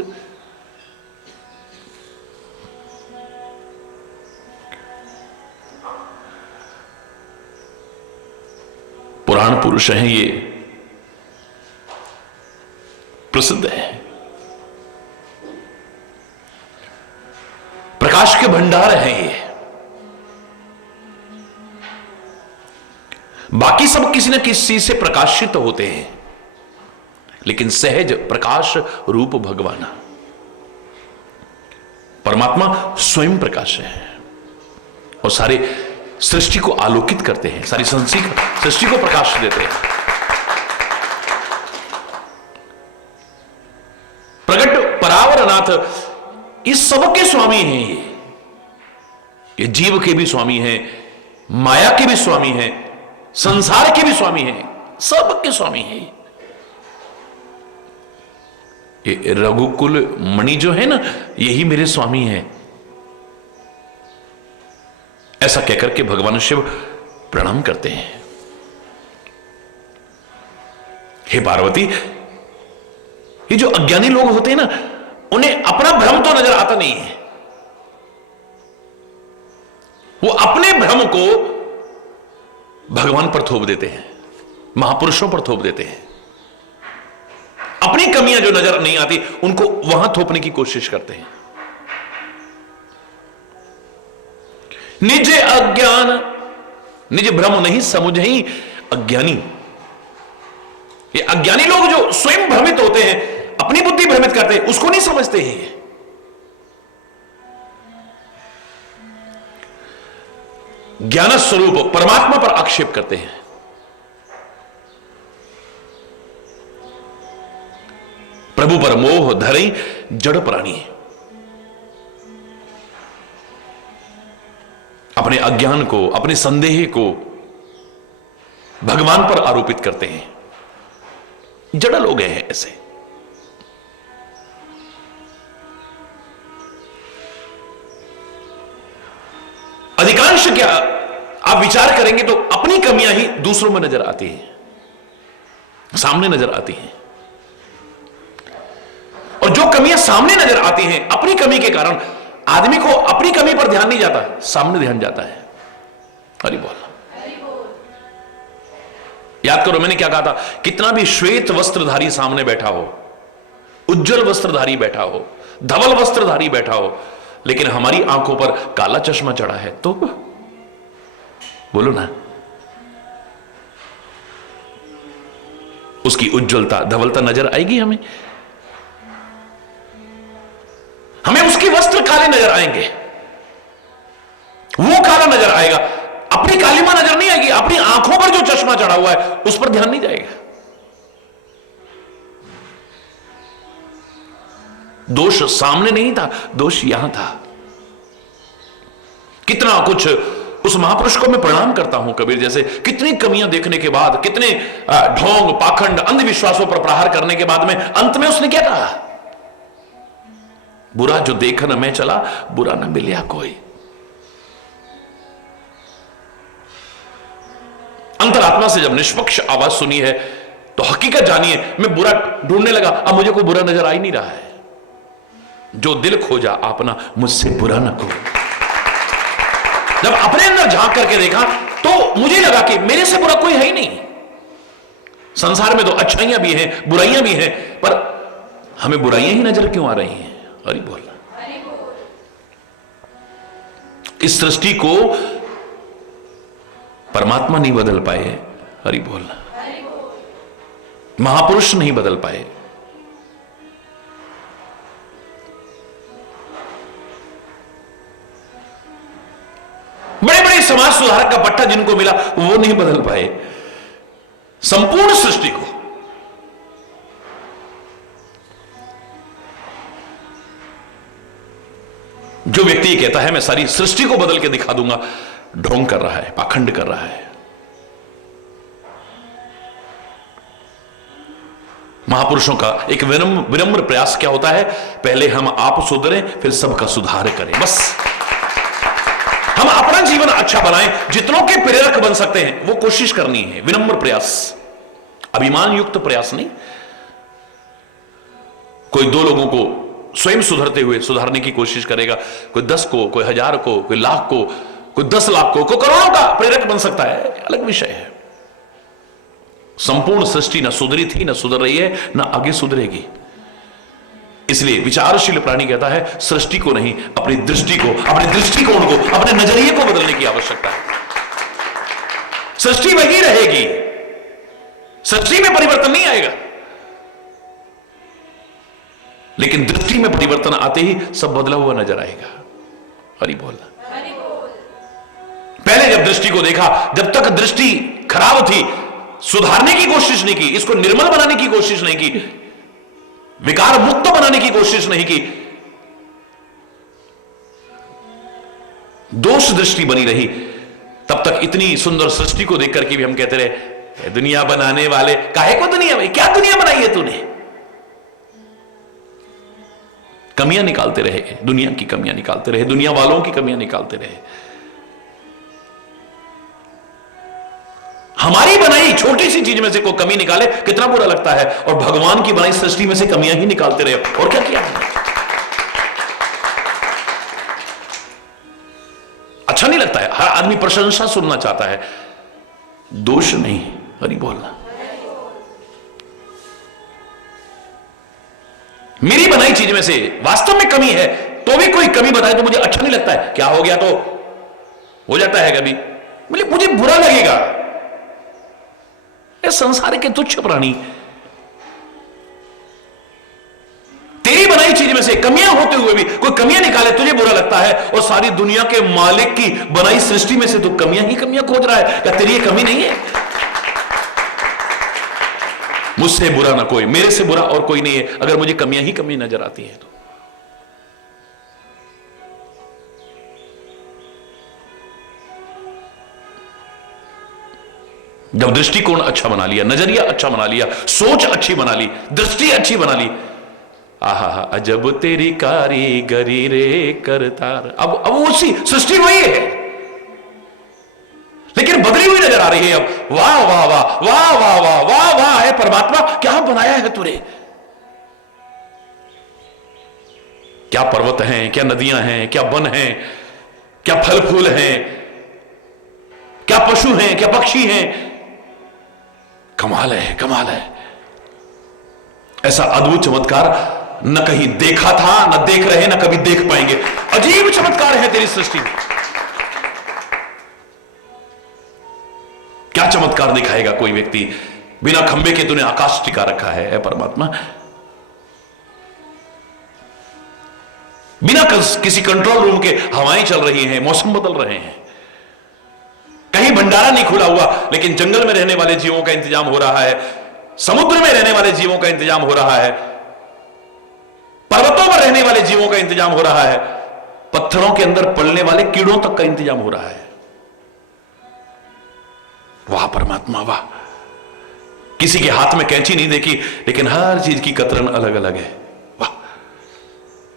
पुराण पुरुष हैं ये, प्रसिद्ध है। प्रकाश के भंडार हैं ये। बाकी सब किसी न किसी चीज से प्रकाशित होते हैं, लेकिन सहज प्रकाश रूप भगवान परमात्मा स्वयं प्रकाश है और सारे सृष्टि को आलोकित करते हैं, सारी सृष्टि को प्रकाश देते हैं। प्रगट परावरनाथ, ये सबके स्वामी हैं। ये जीव के भी स्वामी हैं, माया के भी स्वामी हैं, संसार के भी स्वामी हैं, सबके स्वामी हैं। ये रघुकुल मणि जो है ना, यही मेरे स्वामी हैं। ऐसा कहकर के भगवान शिव प्रणाम करते हैं। हे पार्वती, ये जो अज्ञानी लोग होते हैं ना, उन्हें अपना भ्रम तो नजर आता नहीं है। वो अपने भ्रम को भगवान पर थोप देते हैं, महापुरुषों पर थोप देते हैं। अपनी कमियां जो नजर नहीं आती, उनको वहां थोपने की कोशिश करते हैं। निज अज्ञान, निज भ्रम नहीं समुझे ही अज्ञानी। ये अज्ञानी लोग जो स्वयं भ्रमित होते हैं, अपनी बुद्धि भ्रमित करते हैं, उसको नहीं समझते हैं। ज्ञान स्वरूप परमात्मा पर आक्षेप करते हैं। प्रभु पर मोह धरे जड़ प्राणी। अपने अज्ञान को, अपने संदेह को भगवान पर आरोपित करते हैं। जड़ लोग हैं ऐसे। अधिकांश क्या आप विचार करेंगे तो अपनी कमियां ही दूसरों में नजर आती हैं, सामने नजर आती हैं। और जो कमियां सामने नजर आती हैं, अपनी कमी के कारण आदमी को अपनी कमी पर ध्यान नहीं जाता, सामने ध्यान जाता है। हरि बोल। याद करो मैंने क्या कहा था, कितना भी श्वेत वस्त्रधारी सामने बैठा हो, उज्जवल वस्त्रधारी बैठा हो, धवल वस्त्रधारी बैठा हो, लेकिन हमारी आंखों पर काला चश्मा चढ़ा है तो बोलो ना, उसकी उज्जवलता धवलता नजर आएगी हमें? हमें उसके वस्त्र काले नजर आएंगे, वो काला नजर आएगा, अपनी कालीमा नजर नहीं आएगी। अपनी आंखों पर जो चश्मा चढ़ा हुआ है उस पर ध्यान नहीं जाएगा। दोष सामने नहीं था, दोष यहां था। कितना कुछ उस महापुरुष को मैं प्रणाम करता हूं कबीर जैसे, कितनी कमियां देखने के बाद, कितने ढोंग पाखंड अंधविश्वासों पर प्रहार करने के बाद में अंत में उसने क्या कहा, बुरा जो देखा न मैं चला, बुरा न मिलिया कोई। अंतरात्मा से जब निष्पक्ष आवाज सुनी है तो हकीकत जानिए, मैं बुरा ढूंढने लगा, अब मुझे कोई बुरा नजर आ ही नहीं रहा है। जो दिल खोजा आपना, मुझसे बुरा न कोई। जब अपने अंदर झांक करके देखा तो मुझे लगा कि मेरे से बुरा कोई है ही नहीं। संसार में तो अच्छाइयां भी हैं, बुराइयां भी हैं, पर हमें बुराइयां ही नजर क्यों आ रही हैं? हरि बोल। इस सृष्टि को परमात्मा नहीं बदल पाए, हरि बोल। महापुरुष नहीं बदल पाए। बड़े बड़े समाज सुधारक का पट्टा जिनको मिला वो नहीं बदल पाए संपूर्ण सृष्टि को। जो व्यक्ति कहता है मैं सारी सृष्टि को बदल के दिखा दूंगा, ढोंग कर रहा है, पाखंड कर रहा है। महापुरुषों का एक विनम्र प्रयास क्या होता है, पहले हम आप सुधरें फिर सबका सुधार करें। बस हम अपना जीवन अच्छा बनाएं, जितनों के प्रेरक बन सकते हैं वो कोशिश करनी है। विनम्र प्रयास, अभिमान युक्त प्रयास नहीं। कोई 2 लोगों को स्वयं सुधरते हुए सुधारने की कोशिश करेगा, कोई 10 को, कोई 1000 को, कोई लाख को, कोई 10 लाख को, कोई करोड़ों का प्रेरक बन सकता है, अलग विषय है। संपूर्ण सृष्टि न सुधरी थी, न सुधर रही है, न आगे सुधरेगी। इसलिए विचारशील प्राणी कहता है सृष्टि को नहीं, अपनी दृष्टि को, अपने दृष्टिकोण को, अपने नजरिए को बदलने की आवश्यकता है। सृष्टि वही रहेगी, सृष्टि में परिवर्तन नहीं आएगा, लेकिन दृष्टि में परिवर्तन आते ही सब बदला हुआ नजर आएगा। हरि बोल। पहले जब दृष्टि को देखा, जब तक दृष्टि खराब थी, सुधारने की कोशिश नहीं की, इसको निर्मल बनाने की कोशिश नहीं की, विकार मुक्त बनाने की कोशिश नहीं की, दोष दृष्टि बनी रही, तब तक इतनी सुंदर सृष्टि को देख करके भी हम कहते रहे दुनिया बनाने वाले, काहे को दुनिया में, क्या दुनिया बनाई है तूने? कमियां निकालते रहे, दुनिया की कमियां निकालते रहे, दुनिया वालों की कमियां निकालते रहे। हमारी बनाई छोटी सी चीज में से कोई कमी निकाले कितना बुरा लगता है, और भगवान की बनाई सृष्टि में से कमियां ही निकालते रहे। और क्या किया? अच्छा नहीं लगता है। हर आदमी प्रशंसा सुनना चाहता है, दोष नहीं। हरि बोलना। मेरी बनाई चीज में से वास्तव में कमी है तो भी कोई कमी बताए तो मुझे अच्छा नहीं लगता है। क्या हो गया तो हो जाता है कभी, मुझे बुरा लगेगा। ये संसार के तुच्छ प्राणी, तेरी बनाई चीज में से कमियां होते हुए भी कोई कमियां निकाले तुझे बुरा लगता है, और सारी दुनिया के मालिक की बनाई सृष्टि में से तो कमियां ही कमियां खोज रहा है। क्या तेरी ये कमी नहीं है? मुझसे बुरा ना कोई, मेरे से बुरा और कोई नहीं है, अगर मुझे कमियां ही कमी नजर आती है तो। जब दृष्टिकोण अच्छा बना लिया, नजरिया अच्छा बना लिया, सोच अच्छी बना ली, दृष्टि अच्छी बना ली, आहा अजब तेरी कारीगरी रे करतार। अब उसी सृष्टि वही है, लेकिन बदली हुई नजर आ रही है अब। वाह वाह वाह वाह वाह वाह वाह वाह है परमात्मा, क्या बनाया है तूने, क्या पर्वत हैं, क्या नदियां हैं, क्या वन हैं, क्या फल फूल हैं, क्या पशु हैं, क्या पक्षी हैं। कमाल है, कमाल है। ऐसा अद्भुत चमत्कार न कहीं देखा था, न देख रहे, न कभी देख पाएंगे। अजीब चमत्कार है तेरी सृष्टि में। क्या चमत्कार दिखाएगा कोई व्यक्ति, बिना खंबे के तूने आकाश टिका रखा है परमात्मा, बिना किसी कंट्रोल रूम के हवाएं चल रही हैं, मौसम बदल रहे हैं, कहीं भंडारा नहीं खुला हुआ, लेकिन जंगल में रहने वाले जीवों का इंतजाम हो रहा है, समुद्र में रहने वाले जीवों का इंतजाम हो रहा है, पर्वतों पर रहने वाले जीवों का इंतजाम हो रहा है, पत्थरों के अंदर पलने वाले कीड़ों तक का इंतजाम हो रहा है। वाह परमात्मा वाह। किसी के हाथ में कैंची नहीं देखी, लेकिन हर चीज की कतरन अलग अलग है। वाह।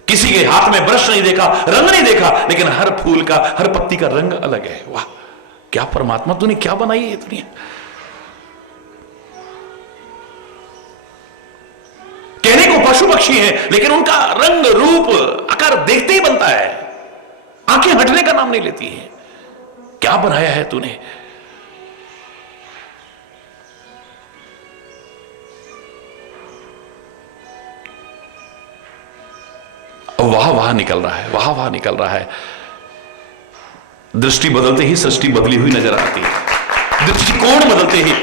किसी के हाथ में ब्रश नहीं देखा, रंग नहीं देखा, लेकिन हर फूल का, हर पत्ती का रंग अलग है। वाह, क्या परमात्मा तूने क्या बनाई है दुनिया। कहने को पशु पक्षी हैं, लेकिन उनका रंग रूप आकार देखते ही बनता है, आंखें हटने का नाम नहीं लेती हैं। क्या बनाया है तूने। वाह वाह निकल रहा है, वाह वाह निकल रहा है। दृष्टि बदलते ही सृष्टि बदली हुई नजर आती है, दृष्टिकोण बदलते ही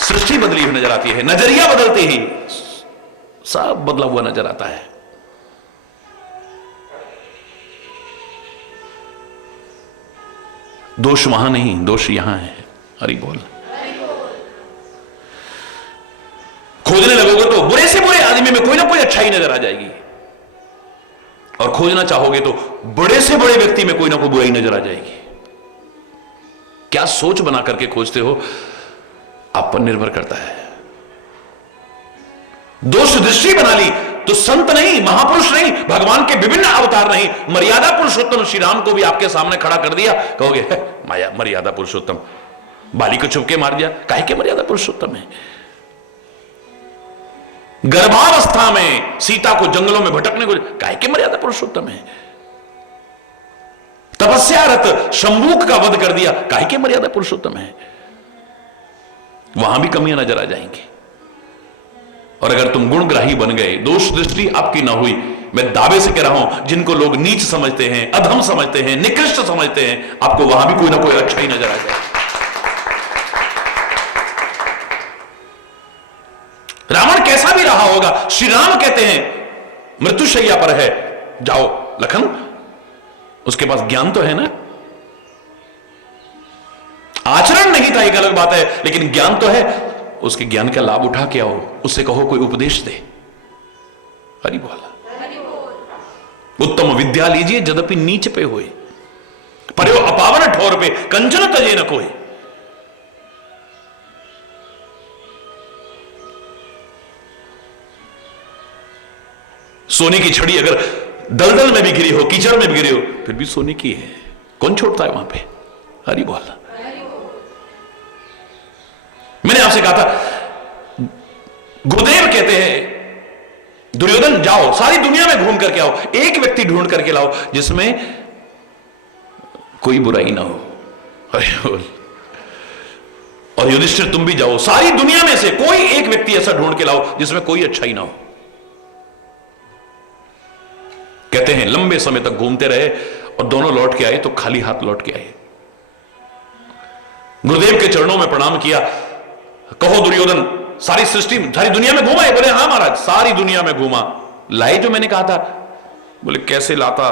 सृष्टि बदली हुई नजर आती है, नजरिया बदलते ही सब बदला हुआ नजर आता है। दोष वहां नहीं, दोष यहां है। हरि बोल। खोजने लगोगे तो बुरे से बुरे आदमी में कोई ना कोई अच्छाई नजर आ जाएगी, और खोजना चाहोगे तो बड़े से बड़े व्यक्ति में कोई ना कोई बुराई नजर आ जाएगी। क्या सोच बना करके खोजते हो, आप पर निर्भर करता है। दोष दृष्टि बना ली तो संत नहीं, महापुरुष नहीं, भगवान के विभिन्न अवतार नहीं, मर्यादा पुरुषोत्तम श्री राम को भी आपके सामने खड़ा कर दिया, कहोगे माया मर्यादा पुरुषोत्तम, बाली को चुपके मार दिया, काहे के मर्यादा पुरुषोत्तम है। गर्भावस्था में सीता को जंगलों में भटकने को काहे के मर्यादा पुरुषोत्तम है। तपस्यारत शंभूक का वध कर दिया, काहे के मर्यादा पुरुषोत्तम है। वहां भी कमियां नजर आ जाएंगी। और अगर तुम गुणग्राही बन गए, दोष दृष्टि आपकी ना हुई, मैं दावे से कह रहा हूं, जिनको लोग नीच समझते हैं, अधम समझते हैं, निकृष्ट समझते हैं, आपको वहां भी कोई ना कोई अच्छा ही नजर आ जाए। रावण कैसा भी रहा होगा, श्री राम कहते हैं मृत्युशैया पर है, जाओ लखन, उसके पास ज्ञान तो है ना। आचरण नहीं था एक अलग बात है, लेकिन ज्ञान तो है, उसके ज्ञान का लाभ उठा के आओ, उससे कहो कोई उपदेश दे। हरि बोला। उत्तम विद्या लीजिए यद्यपि नीच पे होए, पर्यो अपावन ठोर पे कंचन तजे न कोई। सोने की छड़ी अगर दलदल में भी गिरी हो, कीचड़ में भी गिरी हो, फिर भी सोने की है, कौन छोड़ता है वहां पे। हरि बोल। मैंने आपसे कहा था, गुरुदेव कहते हैं दुर्योधन जाओ सारी दुनिया में घूम करके आओ, एक व्यक्ति ढूंढ करके लाओ जिसमें कोई बुराई ना हो। हरि बोल। और युधिष्ठिर तुम भी जाओ, सारी दुनिया में से कोई एक व्यक्ति ऐसा ढूंढ के लाओ जिसमें कोई अच्छाई ना हो। कहते हैं लंबे समय तक घूमते रहे और दोनों लौट के आए तो खाली हाथ लौट के आए। गुरुदेव के चरणों में प्रणाम किया, कहो दुर्योधन सारी सृष्टि सारी दुनिया में घूमा है। बोले हां महाराज सारी दुनिया में घूमा, लाए जो मैंने कहा था। बोले कैसे लाता,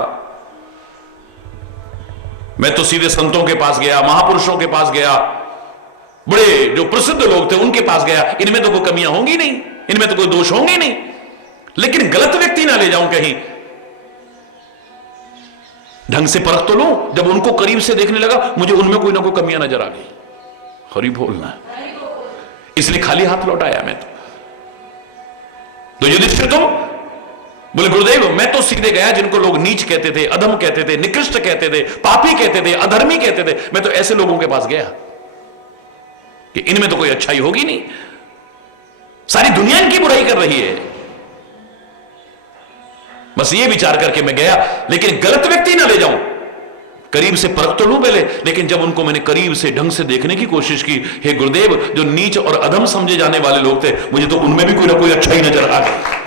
मैं तो सीधे संतों के पास गया, महापुरुषों के पास गया, बड़े जो प्रसिद्ध लोग थे उनके पास गया, इनमें तो कोई कमियां होंगी नहीं। इनमें तो कोई दोष होंगे नहीं, लेकिन गलत व्यक्ति ना ले जाऊं कहीं, ढंग से परख तो लूं। जब उनको करीब से देखने लगा मुझे उनमें कोई ना कोई कमियां नजर आ गई, हरि बोलना, इसलिए खाली हाथ लौट आया मैं तो युधिष्ठिर तुम बोले गुरुदेव मैं तो सीधे गया जिनको लोग नीच कहते थे, अधम कहते थे, निकृष्ट कहते थे, पापी कहते थे, अधर्मी कहते थे, मैं तो ऐसे लोगों के पास गया कि इनमें तो कोई अच्छाई होगी नहीं, सारी दुनिया इनकी बुराई कर रही है, बस ये विचार करके मैं गया। लेकिन गलत व्यक्ति ना ले जाऊं, करीब से परख तो लूं पहले, लेकिन जब उनको मैंने करीब से ढंग से देखने की कोशिश की, हे गुरुदेव जो नीच और अधम समझे जाने वाले लोग थे, मुझे तो उनमें भी कोई ना कोई अच्छाई नजर आ गई।